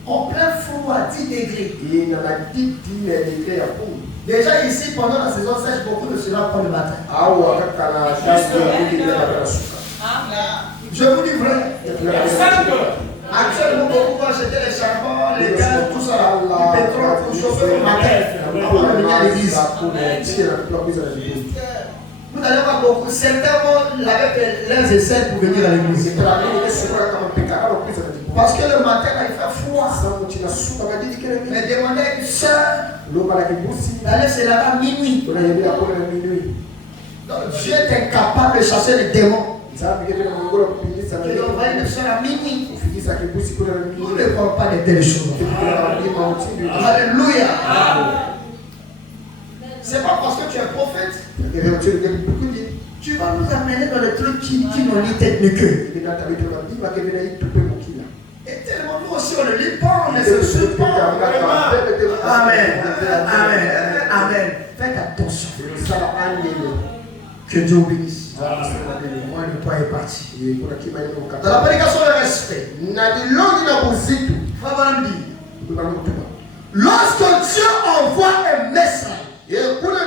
En plein froid, à 10 degrés. Déjà ici, pendant la saison sèche, beaucoup de cela prend le matin. Je vous dis vrai. Actuellement, beaucoup vont acheter les charbons, les gaz, tout ça, le pétrole pour chauffer le matin. Avant de venir à l'église. Vous allez voir beaucoup. Certains vont laver leurs aisselles pour venir à l'église. Parce que le matin, il fait froid. Mais demandez à une soeur d'aller se laver à minuit. Donc Dieu est incapable de chasser les démons. Il envoie une soeur à minuit. Nous ne parlons pas de telles choses. Alléluia. C'est pas parce que tu es prophète. Tu vas nous amener dans les trucs qui n'ont ni tête ni queue. Et tellement nous aussi on ne lit pas, on ne se suit pas. Amen. Amen. Amen. Faites attention. Que Dieu vous bénisse. Moi, le point est parti. Dans la prédication de respect, lorsque Dieu envoie un message, écoutez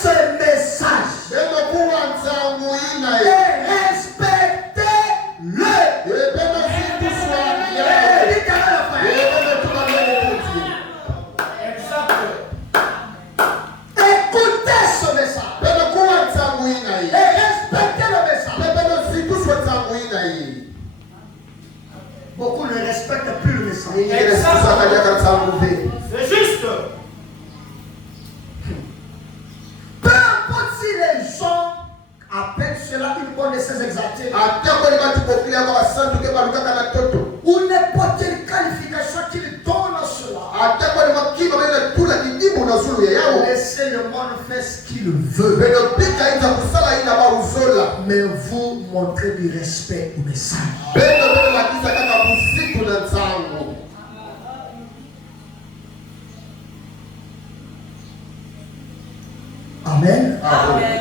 ce message et respectez-le. Écoutez ce message et respectez le message. Beaucoup ne respectent plus le message. C'est juste. Peu importe si les gens appellent cela une connaissance exacte ou n'importe quelle qualification qu'ils donnent à cela, laissez le monde faire ce qu'il veut, mais vous montrez du respect au message. Amen. Amen.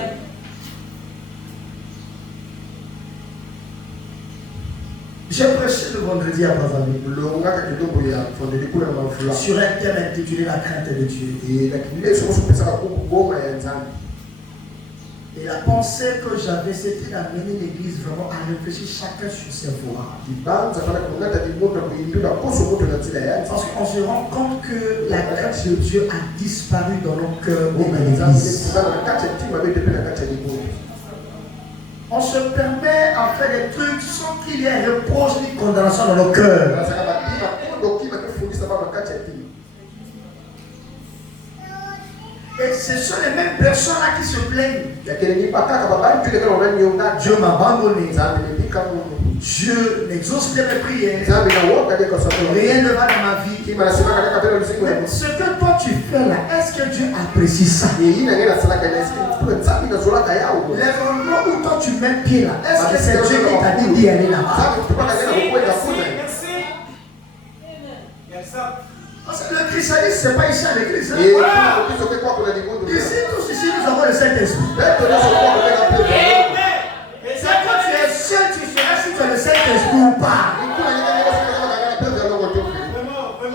J'ai prêché le vendredi à Brazzaville sur un thème intitulé La crainte de Dieu. Et la pensée que j'avais, c'était d'amener l'église vraiment à réfléchir chacun sur ses voies. Parce qu'on se rend compte que la crainte de Dieu a disparu dans nos cœurs et dans l'église. On se permet à faire des trucs sans qu'il y ait reproche ni condamnation dans nos cœurs. Et ce sont les mêmes personnes-là qui se plaignent. Dieu m'a abandonné. Dieu n'exauce plus mes prières. Rien ne va dans ma vie. Mais ce que toi tu fais là, est-ce que Dieu apprécie ça? L'endroit où toi tu mets pied là, est-ce que c'est Dieu qui t'a dit d'y aller là-bas? Le christianisme, ce n'est pas ici à l'église. Ici, tous ici, nous avons le Saint-Esprit. C'est quand tu es seul, tu sauras si tu as le Saint-Esprit ou pas.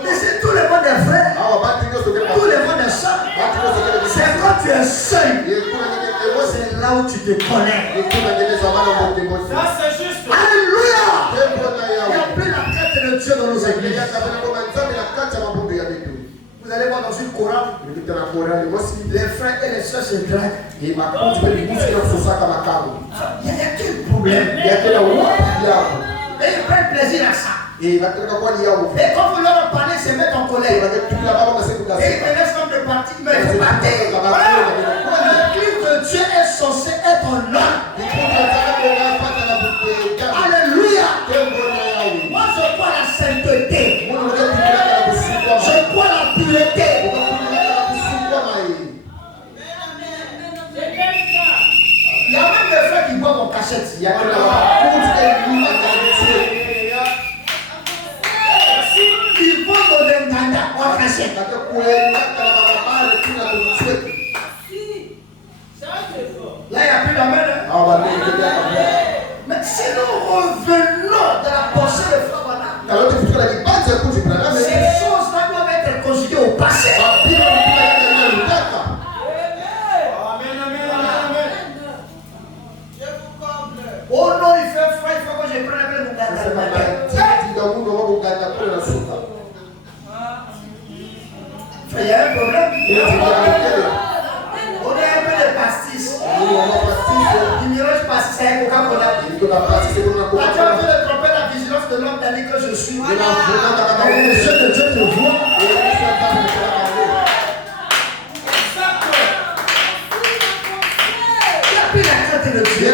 Ici, tout le monde est frère. Tout le monde est seul. C'est quand tu es seul. C'est là où tu te connais. Ça, c'est juste. Alléluia. Il y a plein la crainte de Dieu dans nos églises. Vous allez voir dans une chorale, les frères et les soeurs se draguent. Il y a quel problème? Et ils prennent plaisir à ça. Et quand vous leur en parlez, ils se mettent en colère. Et ils te laissent comme de partir, mais vous battez. L'église de Dieu est censée être en ordre. Alléluia. cachette. Il y a que la route et lui va tuer. Il faut donner Nanda en cachette. Là, il n'y a plus d'amen. Mais si nous revenons dans la pensée de Frabana, ces choses-là doivent être conjuguées au passé. Oh non, il fait froid, il faut que je prenne un peu mon il y a un problème. On est un peu de pastis. Du mirage pastis, c'est un Coca-Cola. Tu as envie de tromper la vigilance de l'homme d'année que je suis. Le jeu de Dieu te voit. Il a pris la crainte de Dieu.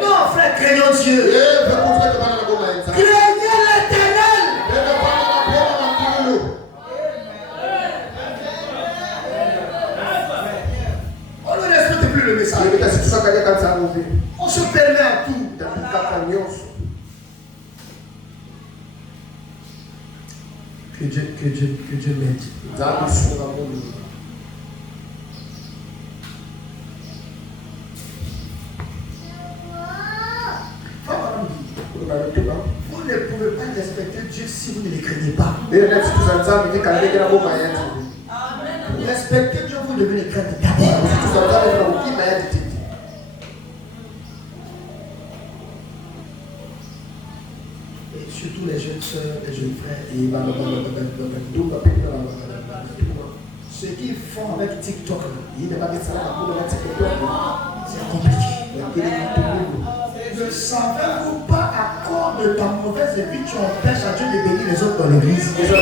Non, frère, craignons Dieu. Craignez l'Éternel. On ne respecte plus le message. On se permet à tout. Que Dieu m'aide. Vous ne pouvez pas respecter Dieu si vous ne le craignez pas. Pour respecter Dieu, vous devez le craindre d'abord. Et surtout les jeunes soeurs, les jeunes frères. Ce qu'ils font avec TikTok, c'est compliqué. Ne savez-vous pas à cause de ta mauvaise vie, tu empêches à Dieu de bénir les autres dans l'église? Combien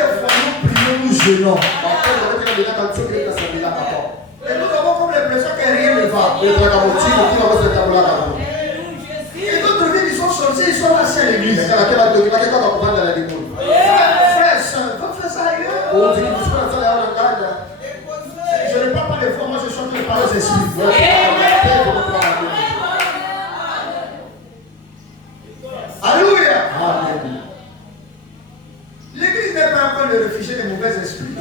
de fois nous prions, nous jeûnons? Et nous avons comme l'impression que rien ne va. Et d'autres vies, ils sont sortis, ils sont assis à l'église. Frère, soeur, va faire ça ailleurs. Je ne parle pas de foi, moi je chante les paroles des esprits. Alléluia. L'église n'est pas encore le réfugié des mauvais esprits.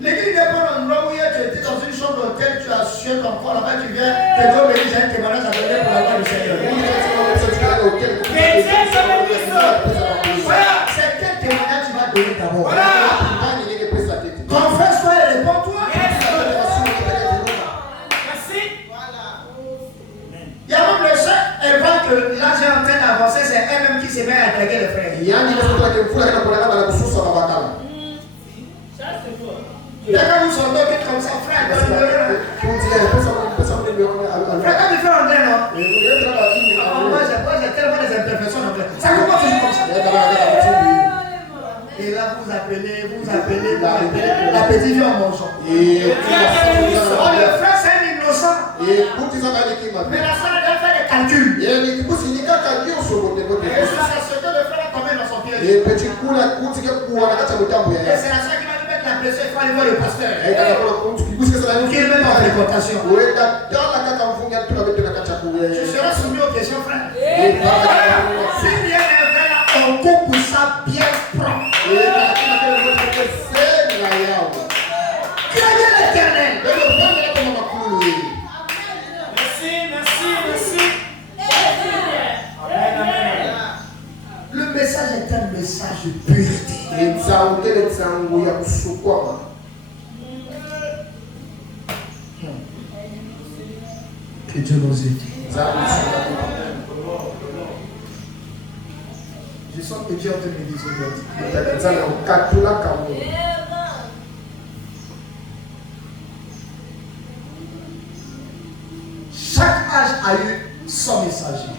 L'église n'est pas un endroit où tu étais dans une chambre d'hôtel, tu as sué ton corps là-bas, tu viens, que Dieu bénisse, j'ai un témoignage à donner pour la gloire du Seigneur. Voilà, c'est quel témoignage tu vas donner d'abord? Confesse-toi et réponds-toi. Il y a même le chef, elle voit que là j'ai en train d'avancer, c'est elle-même qui se met à attaquer les frères. Dès que vous sortez comme ça, frère, frère, quand tu fais en train, non? Moi j'ai tellement des imperfections en fait. Ça commence toujours comme ça. Et là vous appelez, la petite fille en mangeant. Oh, le frère c'est un innocent. Mais la soeur elle fait des calculs. Et ça c'est ce que le frère a tombé dans son piège. Et c'est la soeur qui va lui mettre la pression, il faut aller voir le pasteur. Qui est même en fréquentation. Je serai soumis aux questions, frère. S'il y a un frère, on coupe ça bien propre. Craignez l'Éternel. Merci. Le message est un message de pureté. Que Dieu nous aide. Je sens que Dieu est en train de me dire aujourd'hui. Chaque âge a eu son messager.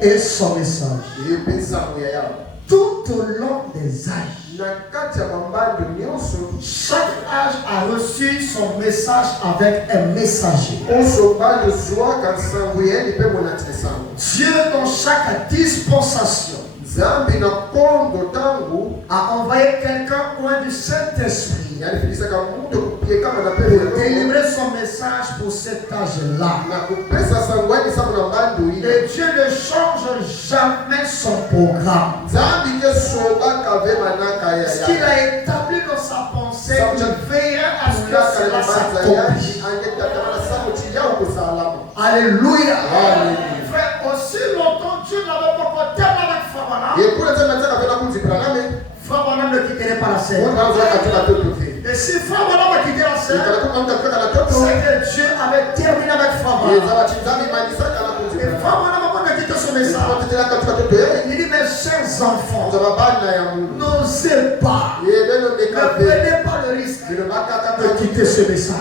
Et son message. Tout au long des âges. Chaque âge a reçu son message avec un messager. Dieu dans chaque dispensation a envoyé quelqu'un loin du Saint-Esprit pour délivrer son message pour cet âge-là. Et Dieu ne change jamais son programme. Ce qu'il a établi dans sa pensée, il veillera à ce que cela s'accomplisse. Alléluia. Frère, aussi longtemps Dieu n'avait pas encore terminé avec Frère Branham. Frère Branham ne quitterait pas la scène. Et si Frère Branham a quitté la scène, c'est que Dieu avait terminé avec Frère Branham. Et Frère Branham a quitté ce message. Il dit, mes chers enfants, n'osez pas, ne prenez pas le risque de quitter ce message.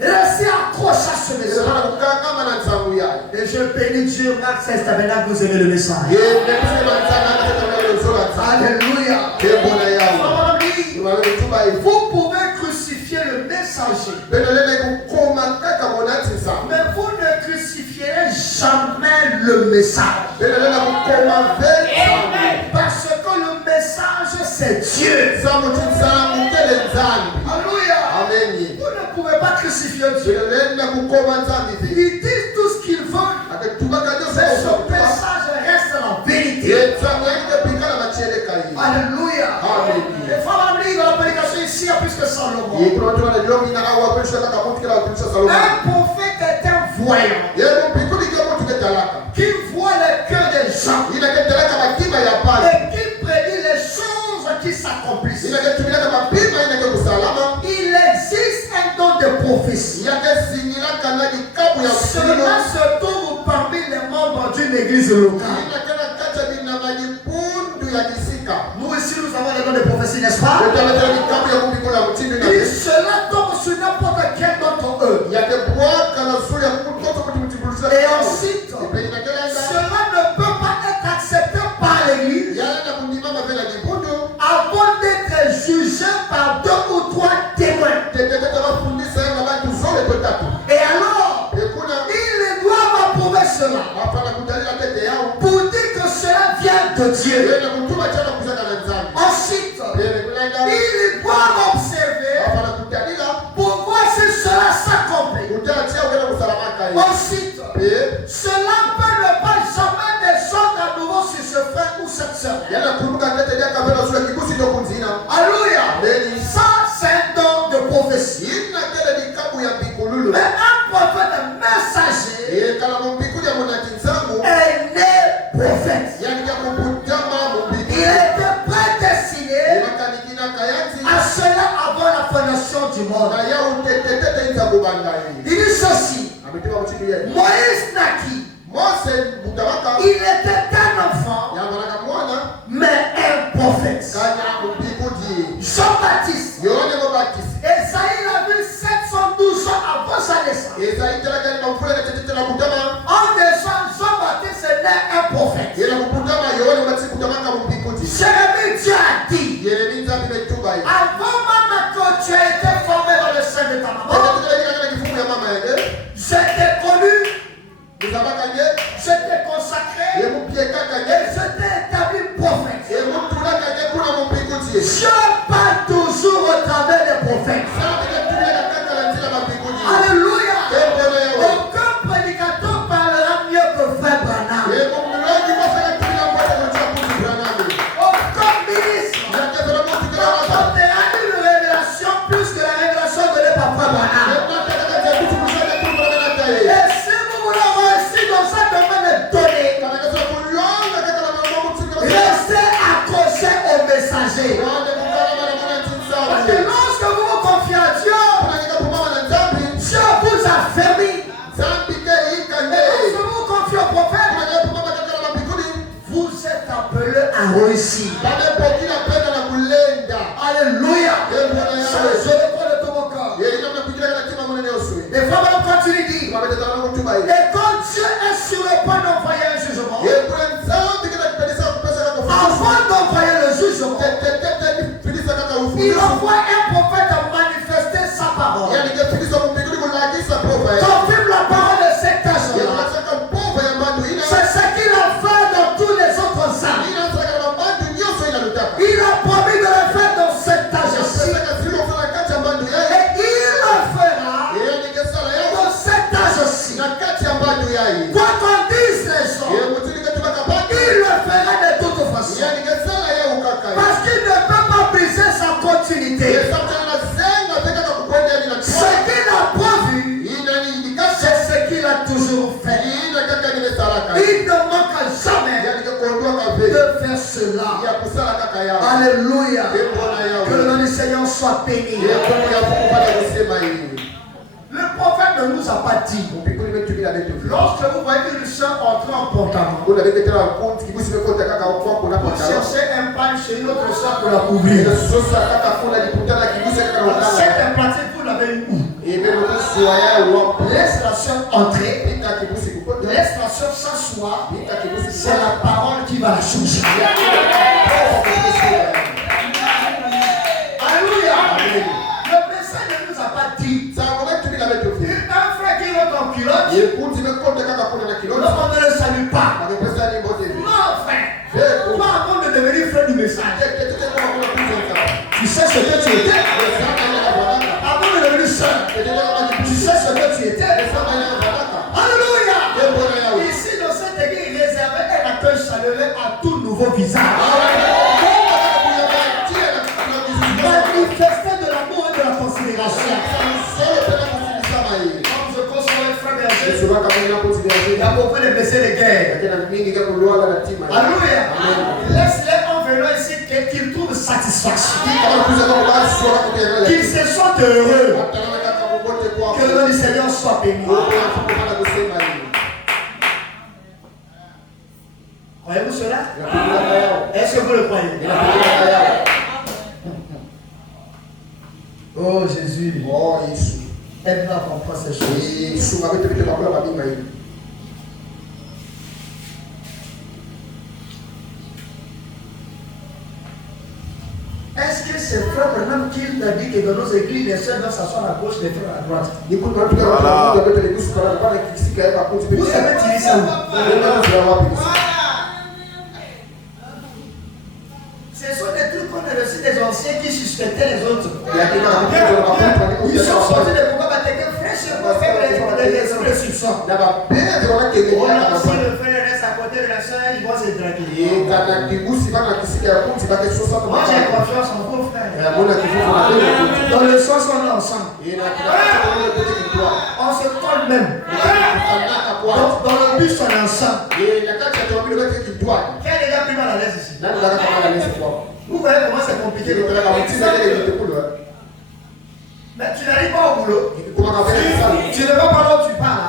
Restez accroché à ce message. Et je bénis Dieu, Marc 16, tabernacle, vous aimez le message. Alléluia. Vous pouvez crucifier le messager, mais vous ne crucifierez jamais le message. Parce que le message, c'est Dieu. Alléluia. Vous ne pouvez pas crucifier Dieu. Ils disent tout ce qu'ils veulent, mais ce message reste la vérité. Alléluia. Et Frère Branham dans la prédication ici, il y a plus que Salomon. Un prophète est un voyant qui voit le cœur des gens et qui prédit les choses qui s'accomplissent. Il existe un don de prophétie. Cela se trouve parmi les membres d'une église locale. Nous ici, nous avons les dons de prophétie, n'est-ce pas? Et cela tombe sur n'importe quel d'entre eux. Et ensuite, cela ne peut pas être accepté par l'église avant d'être jugé par 2 ou 3 témoins. Et alors, ils doivent approuver cela pour dire que cela vient de Dieu. Ensuite, ils doivent observer pour voir si cela s'accomplit. Ensuite, cela peut ne pas jamais descendre à nouveau sur ce frère ou cette sœur. Alléluia. Ça, c'est un don de prophétie. Mais un prophète messager est né prophète. Il était prédestiné à cela avant la fondation du monde. Il dit ceci. Moïse naquit. Il était un enfant, mais un prophète. Jean-Baptiste. Esaïe l'a vu 712 ans avant sa naissance. En naissant, Jean-Baptiste est né un prophète. Jérémie, Dieu a dit, avant même que tu aies été formé dans le sein de ta maman, j'étais connu, j'étais consacré et j'étais établi prophète. Je parle toujours au travers des prophètes. Alléluia. Aucun prédicateur parlera mieux que Frère Branham. Aucun ministre apportera une révélation plus que la révélation donnée par Frère Branham. Et si vous voulez réussir dans ce domaine donné, restez accrochés au messager. Parce que lorsque vous vous confiez à Dieu, Dieu vous a fermé. Et lorsque vous vous confiez au prophète, vous êtes appelé à réussir. Alléluia. Je le crois de tout mon cœur. Et Frère continue de dire, et quand Dieu est sur le point d'envoyer un jugement, avant d'envoyer le jugement, il envoie un prophète à manifester sa parole. Confirme la parole de cet âge-là. C'est ce peut faire cela. Alléluia. Que le nom du Seigneur soit béni. Le prophète ne nous a pas dit. Lorsque vous voyez une soeur entrer en portement, vous cherchez un pan chez une autre soeur pour la couvrir. Cette pratique, vous l'avez eu où? Laisse la soeur entrer. Laisse la soeur s'asseoir. C'est la parole qui va la changer. Alléluia. Le message ne nous a pas dit. Un frère qui rentre en culotte, on ne le salue pas. Non, frère. Toi, avant de devenir frère du message, tu sais ce que tu étais. Avant de devenir soeur, tu sais ce que tu étais. Alléluia. Ici, dans cette église, réservé un accueil chaleureux à tout nouveau visage. Manifester de l'amour et de la considération. Quand je consomme un frère berger, il y a beaucoup de blessés de guerre. Alléluia. Laisse-les en venant ici qu'ils trouvent satisfaction. Qu'ils se sentent heureux. Que le nom du Seigneur soit béni. Croyez-vous cela? Est-ce que vous le croyez? Oh Jésus. Oh Jésus. Aide-nous à comprendre ces choses. Est-ce que c'est frère même qu'il a dit que dans nos églises, les sœurs doivent s'asseoir à gauche, les frères à droite? Vous savez tirer ça où? Ce sont des trucs qu'on a reçus des anciens qui suspectaient les autres. Ils sont sortis de pouvoir battre quelqu'un fraîchement pour faire les soupçons. Si le frère reste à côté de la soeur, ils vont se draguer. Moi j'ai confiance en vos frères. Dans le sens on est ensemble. On se colle même. Dans le bus on est ensemble. Qui a déjà pris mal à l'aise ici? Vous voyez comment c'est compliqué. Mais tu n'arrives pas au boulot. Tu ne vas pas là où tu parles.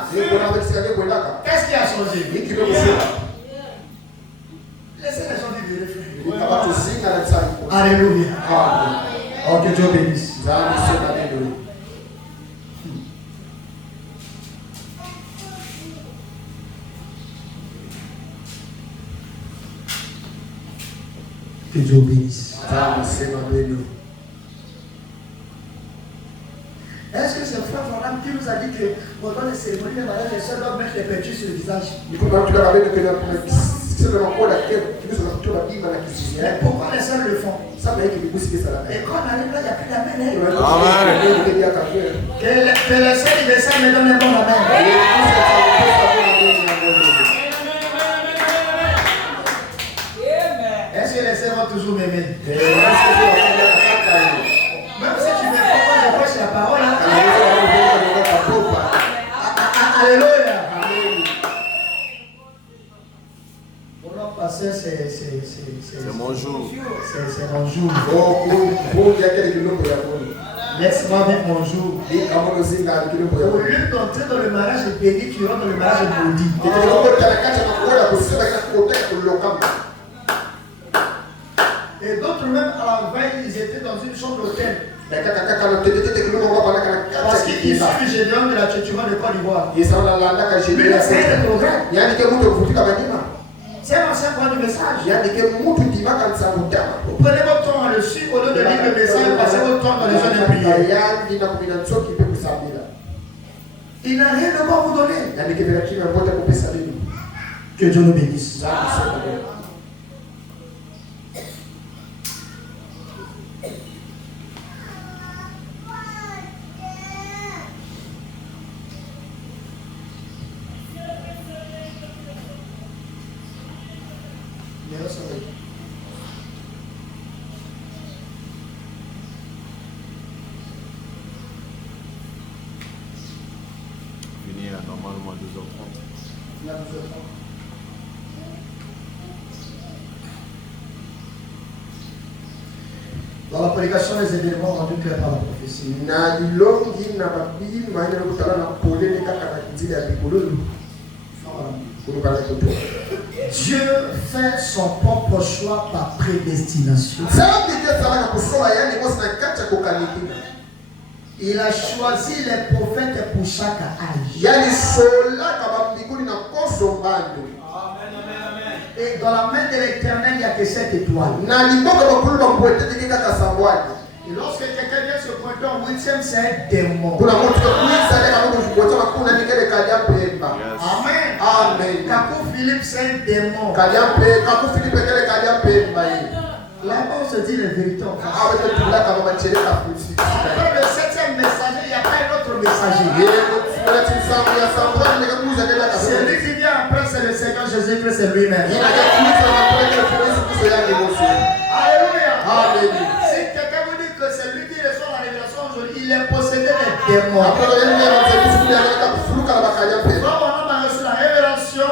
Qu'est-ce qui a changé? Laissez les gens vivre, frère. Alléluia. Oh, que Dieu bénisse. Que Dieu bénisse. Est-ce que c'est frère Franam qui nous a dit que pendant les cérémonies de mariage, les soeurs doivent mettre les peintures sur le visage? Mais pourquoi les soeurs le font? Et quand on arrive là, il n'y a plus la main. Que les soeurs ils descendent, mais donnent les bons la main. Est-ce que les soeurs vont toujours m'aimer? Même si tu m'aimes pas, je prêche la parole. Alléluia. Pour leur pasteur, c'est mon jour. C'est mon jour. Laisse-moi mettre mon jour. Au lieu d'entrer dans le mariage béni, tu rentres dans le mariage maudit. Et d'autres même à la veille, ils étaient dans une chambre d'hôtel. Parce qu'ils suivent Gédéon de la Tchétchouma de Côte d'Ivoire. C'est un programme. C'est un ancien point du message. Prenez votre temps à le suivre au lieu de lire le message et passez votre temps dans les zones de prière. Il n'a rien de bon à vous donner. Que Dieu nous bénisse. Finir normalement 2h30. Il y a 2h30. Dans la prédication, les événements rendus clairs par la prophétie. Dieu fait son propre choix par prédestination. Il a choisi les prophètes pour chaque âge. Et dans la main de l'Éternel, il n'y a que 7 étoiles. Et lorsque quelqu'un vient se pointer en 8e, c'est un démon. Amen. Amen. Kakou Philippe, c'est un démon. Là-bas, on se dit les vérités en face. Après le 7e messager, il n'y a pas un autre messager. C'est lui qui vient après, c'est le Seigneur Jésus-Christ, c'est lui-même. Alléluia. Amen. Si quelqu'un vous dit que c'est lui qui reçoit la révélation aujourd'hui, il est possédé des démons. Quand on a reçu la révélation,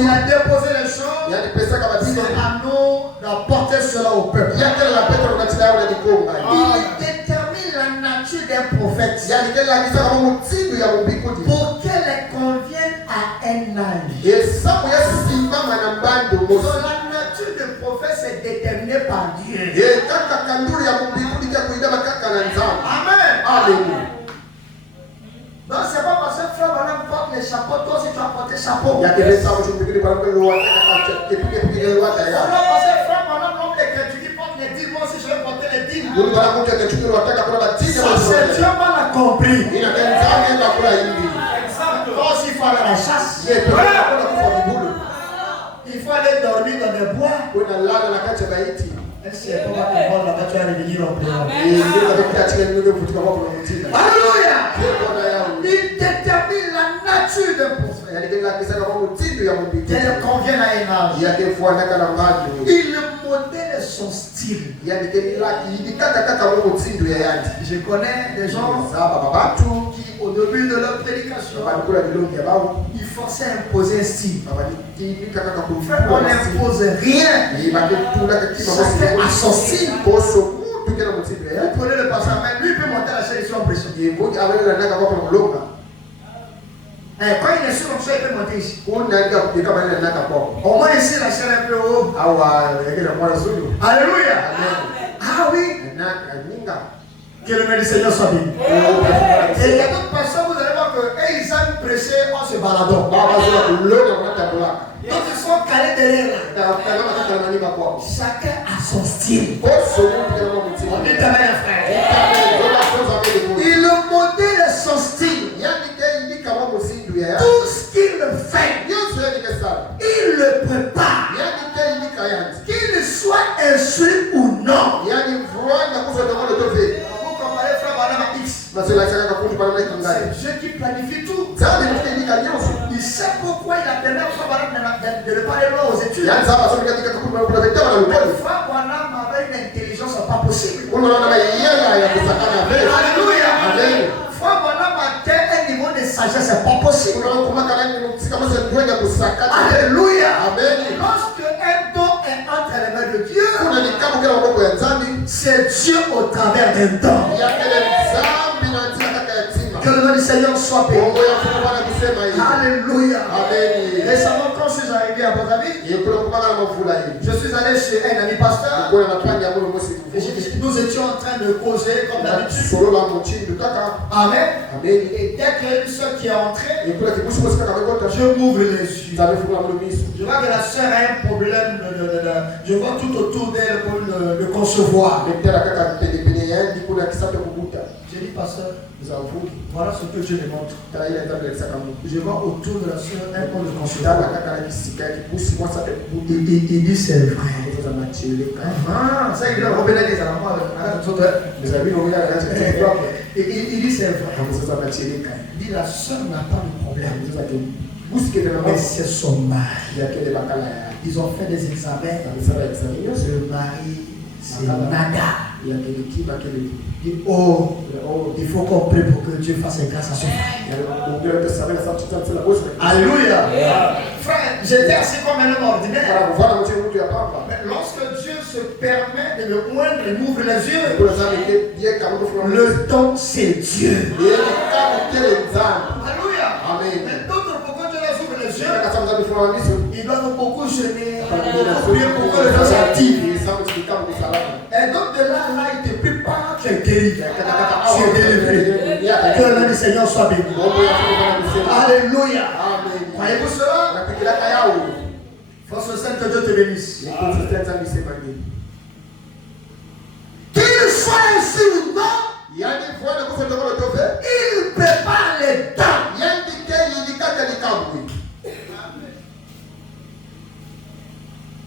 il a déposé les choses. C'est à nous d'apporter cela au peuple. Il détermine la nature d'un prophète pour qu'elle convienne à un âge. Donc la nature du prophète c'est déterminée par Dieu. Amen. Donc c'est pas parce que frère Branham porte les chapeaux, toi aussi tu as porté chapeau. C'est pas parce que frère Branham l'homme des chrétiens qui porte les dîmes, moi aussi je vais porter les dîmes. Ça c'est Dieu mal compris. Toi aussi il faut aller à la chasse. Il faut aller dormir dans des bois. C'est pas là-bas tu vas revenir en plein. Alléluia. Il détermine la nature d'un prophète. Qu'elle convienne à un âge. Il modèle son style. Je connais des gens qui au début de leur prédication ils forçaient à imposer un style. On n'impose rien. Chacun a son style. Vous prenez le passage, mais lui peut monter la chaise sur pression. Quand il est sur comme ça, il peut monter ici. Au moins ici, la chaise est un peu haut. Alléluia. Ah oui. Que le nom du Seigneur soit béni. Et il y a d'autres personnes, vous allez voir qu'ils aiment prêcher en se baladant. Donc ils sont calés derrière là. Chacun a son style. On dit amen, frère. Il modèle son style. Tout ce qu'il fait, il le prépare. Qu'il soit instruit ou non. C'est Dieu qui planifie tout. Il sait pourquoi il a permis à Frère Branham de ne pas aller loin aux études. Frère Branham avait une intelligence pas possible. Alléluia. Frère Branham atteint un niveau de sagesse pas possible. Alléluia. Lorsque un don est entre les mains de Dieu, c'est Dieu au travers d'un don. Que le nom du Seigneur soit béni. Alléluia. Récemment, quand je suis arrivé à Brazzaville, je suis allé chez un ami pasteur. Nous étions en train de causer comme d'habitude. Amen. Et dès qu'il y a une soeur qui est entrée, je m'ouvre les yeux. Je vois que la soeur a un problème. Je vois tout autour d'elle pour le concevoir. J'ai dit, pasteur, voilà ce que Dieu me montre. Je vois autour de la soeur un point de concevoir. Il dit, c'est vrai. Ça, il a revenir les alamans il dit, c'est vrai. Il dit, la soeur n'a pas de problème. Mais c'est son mari. Ils ont fait des examens. Le mari, c'est nada. Il dit, oh, il faut qu'on prie pour que Dieu fasse grâce à son frère. Alléluia. Frère, j'étais assis comme un homme ordinaire. Voilà, mtu mtu ya papa. Mais lorsque Dieu se permet de me oindre et m'ouvre les yeux, le don c'est Dieu. Alléluia. Amen. Mais d'autres, pourquoi Dieu leur ouvre les yeux, Akasema ils doivent beaucoup jeûner, prier pour que les gens s'activent. Et donc de là, il te prépare, tu es guéri. Tu es délivré. Que le nom du Seigneur soit béni. Alléluia. Croyez-vous cela? Force sainte, que Dieu te bénisse. Qu'il soit ainsi ou non, il prépare les temps.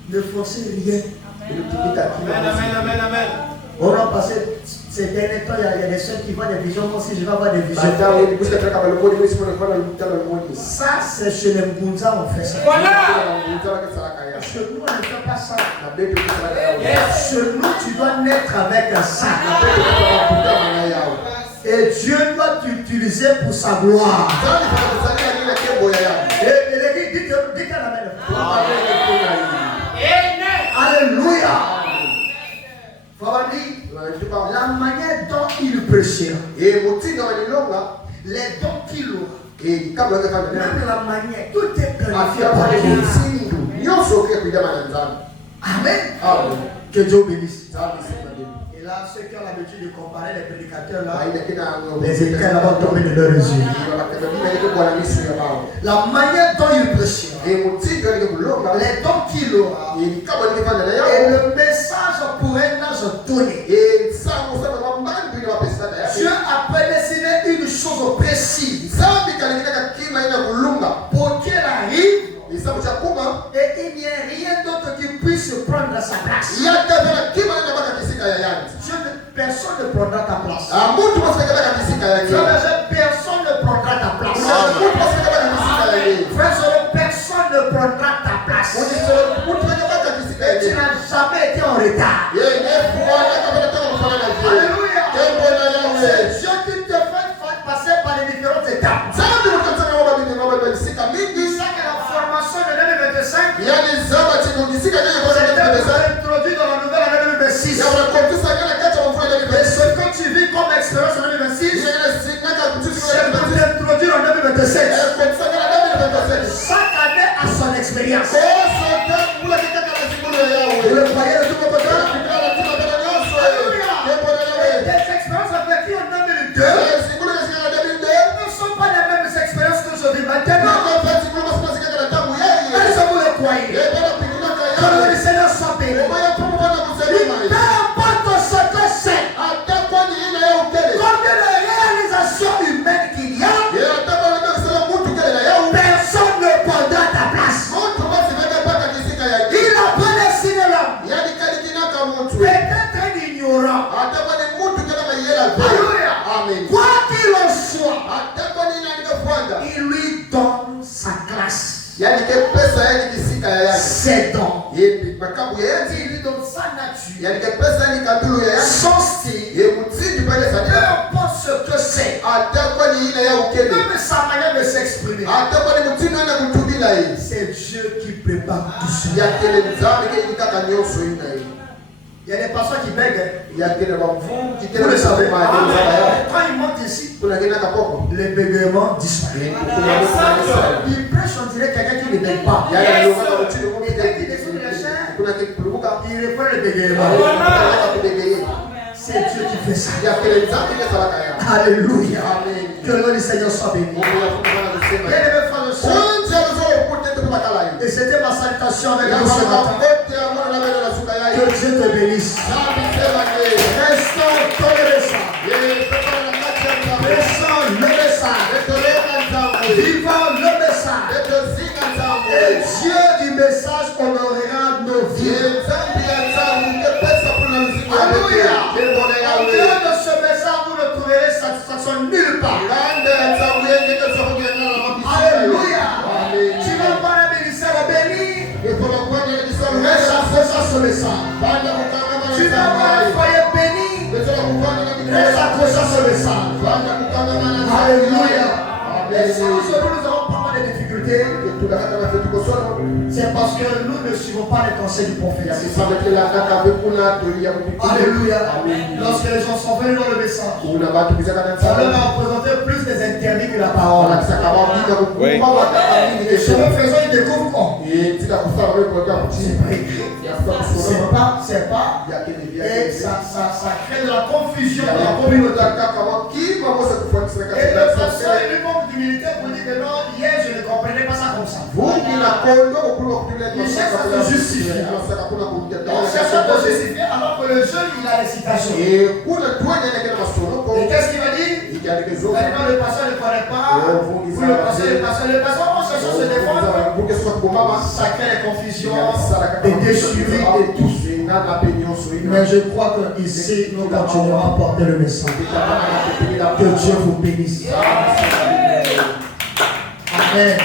Ne forcez rien. Amen. On a passé ces derniers temps, il y a des soeurs qui voient des visions. Moi aussi, je vais avoir des visions. Ça, c'est chez les Mbunza, on fait ça. Chez nous, on ne fait pas ça. Chez nous, tu dois naître avec un sac. Et Dieu doit t'utiliser pour sa gloire. Et l'église, dites à la main. Alléluia. La manière dont il prêchera, les dons qu'il aura, même la manière, tout est planifié par Dieu. Amen. Que Dieu bénisse. Et là, ceux qui ont l'habitude de comparer les prédicateurs là, les écrits là vont tomber de leurs yeux. La manière dont il prêchera, les dons qu'il aura, et le message pour un âge donné. Dieu a prédestiné une chose précise pour qu'elle arrive. Et il n'y a rien d'autre qui puisse prendre sa place. Personne ne prendra ta place. Personne ne prendra ta place. Frère, personne ne prendra ta place. Et tu n'as jamais été en retard. Alléluia. C'est Dieu qui te fait passer par les différentes étapes. Introduit dans la nouvelle année 2026. Et ce que tu vis comme expérience en 2026, c'est introduit en 2027. Chaque année a son expérience. Vous le croyez de tout votre cœur? Les expériences vécues en 2002 ne sont pas les mêmes expériences que je vis maintenant. Est-ce que vous le croyez? Que le Seigneur soit béni. Peu importe ce que c'est, combien de réalisations humaines qu'il y a, personne ne prendra ta place. Il a prédestiné l'homme. Peut-être un ignorant. Alléluia. Quoi qu'il en soit, il lui donne sa classe. C'est dons. Il lui donne sa nature, son style, peu importe ce que c'est, même sa manière de s'exprimer. C'est Dieu qui prépare tout ça. Il y a des personnes qui bèguent. Vous le savez. Quand ils montent ici, les bégaiements disparaissent. Ils prêchent, on dirait quelqu'un qui ne bègue pas. Et dès qu'ils descendent de la chair, ils reprennent le bégaiement. C'est Dieu qui fait ça. Alléluia. Que le nom du Seigneur soit béni. Et c'était ma salutation avec vous ce matin. Que Dieu te bénisse. Restons dans le message. Restons le message. Vivons le message. Et Dieu du message honorera nos vies. Alléluia. En dehors de ce message, vous ne trouverez satisfaction nulle part. Alléluia. Tu vas voir un ministère béni. Reste accroché sur le sang. Tu vas voir un foyer béni. Reste accroché sur le sang. Alléluia. Et ça, aujourd'hui, nous avons pas mal de difficultés. vérité, c'est parce que nous ne suivons pas les conseils du prophète. Alléluia. Lorsque les gens sont venus dans le message, on leur a représenté plus des interdits que la parole. Oui. Et ce que nous faisons, ils découvrent quoi? C'est pas écrit. C'est pas. Et ça crée de la confusion dans la communauté. Et le pasteur, il lui manque d'humilité pour dire que non, hier je ne comprenais pas ça comme ça. Il cherche à se justifier. On cherche à se justifier alors que le jeune, il a les citations. Et qu'est-ce qu'il va dire? Maintenant le pasteur ne connaît pas. Ou le pasteur, on cherche à se défendre. Ça crée des confusions, des déchirures et tout. Mais je crois qu'ici, nous continuerons à porter le message. Que Dieu vous bénisse. Amen.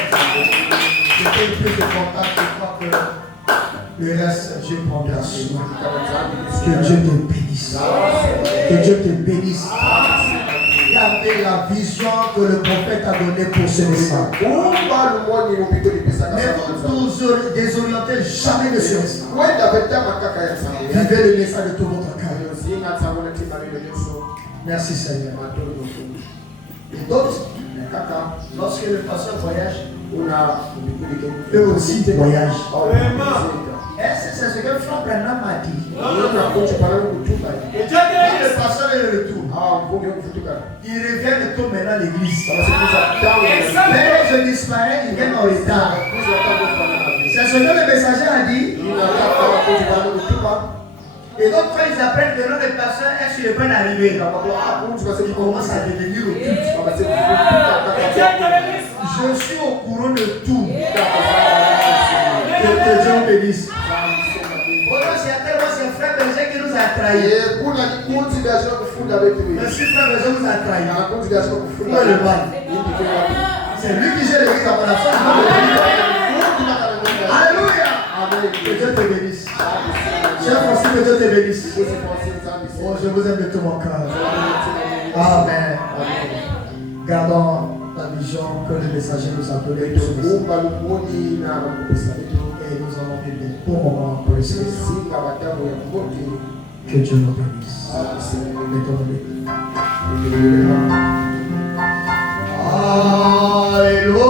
C'était plus de contact, je crois que le reste, Dieu prendra soin. Que Dieu te bénisse. Que Dieu te bénisse. Gardez la vision que le prophète a donnée pour ce message. Ne vous désorientez jamais de ce message. Vivez le message de tout votre cœur. Merci Seigneur. Et d'autres, lorsque le pasteur voyage, eux aussi voyagent. C'est ce que Franck Branham m'a dit. Et Dieu dit le pasteur est de retour. Il revient de tout maintenant à l'église. Mais quand je disparais, il vient en retard. C'est ce que le messager a dit. Et donc quand ils apprennent que le pasteur est sur le point d'arriver, ils commencent à devenir occultes. Je suis au courant de tout. Que Dieu vous bénisse. C'est frère Berger qui nous a trahis. Monsieur frère Berger nous a trahis. Où est le mal? C'est lui qui gère l'église à mon absence. Alléluia. Que Dieu te bénisse. Cher Francis, que Dieu te bénisse. Oh, je vous aime de tout mon cœur. Amen. Gardons la vision que le messager nous a donnée. Et nous allons vivre des bons moments pour le Seigneur. Que Dieu nous bénisse. Alléluia.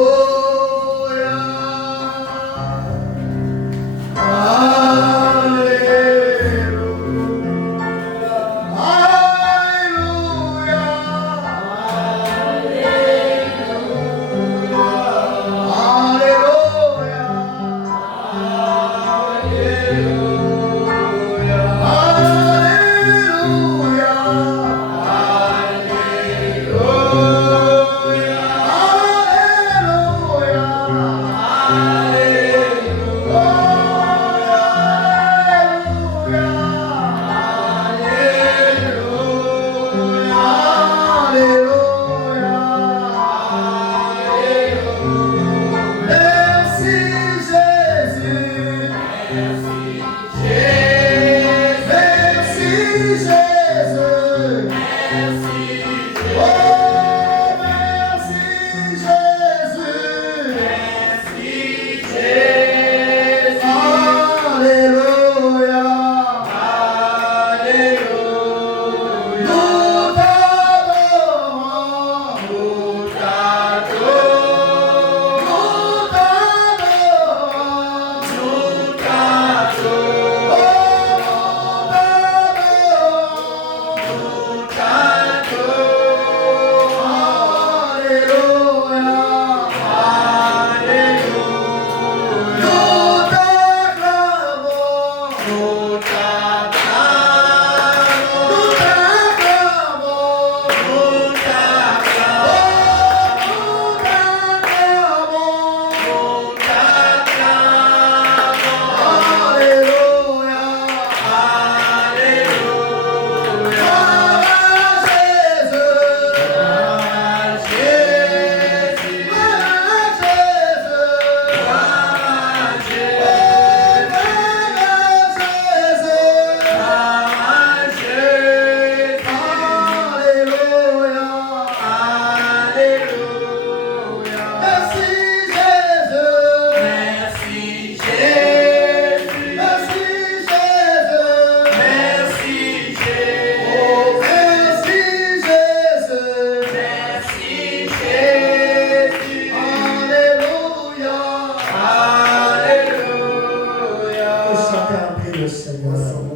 le Seigneur.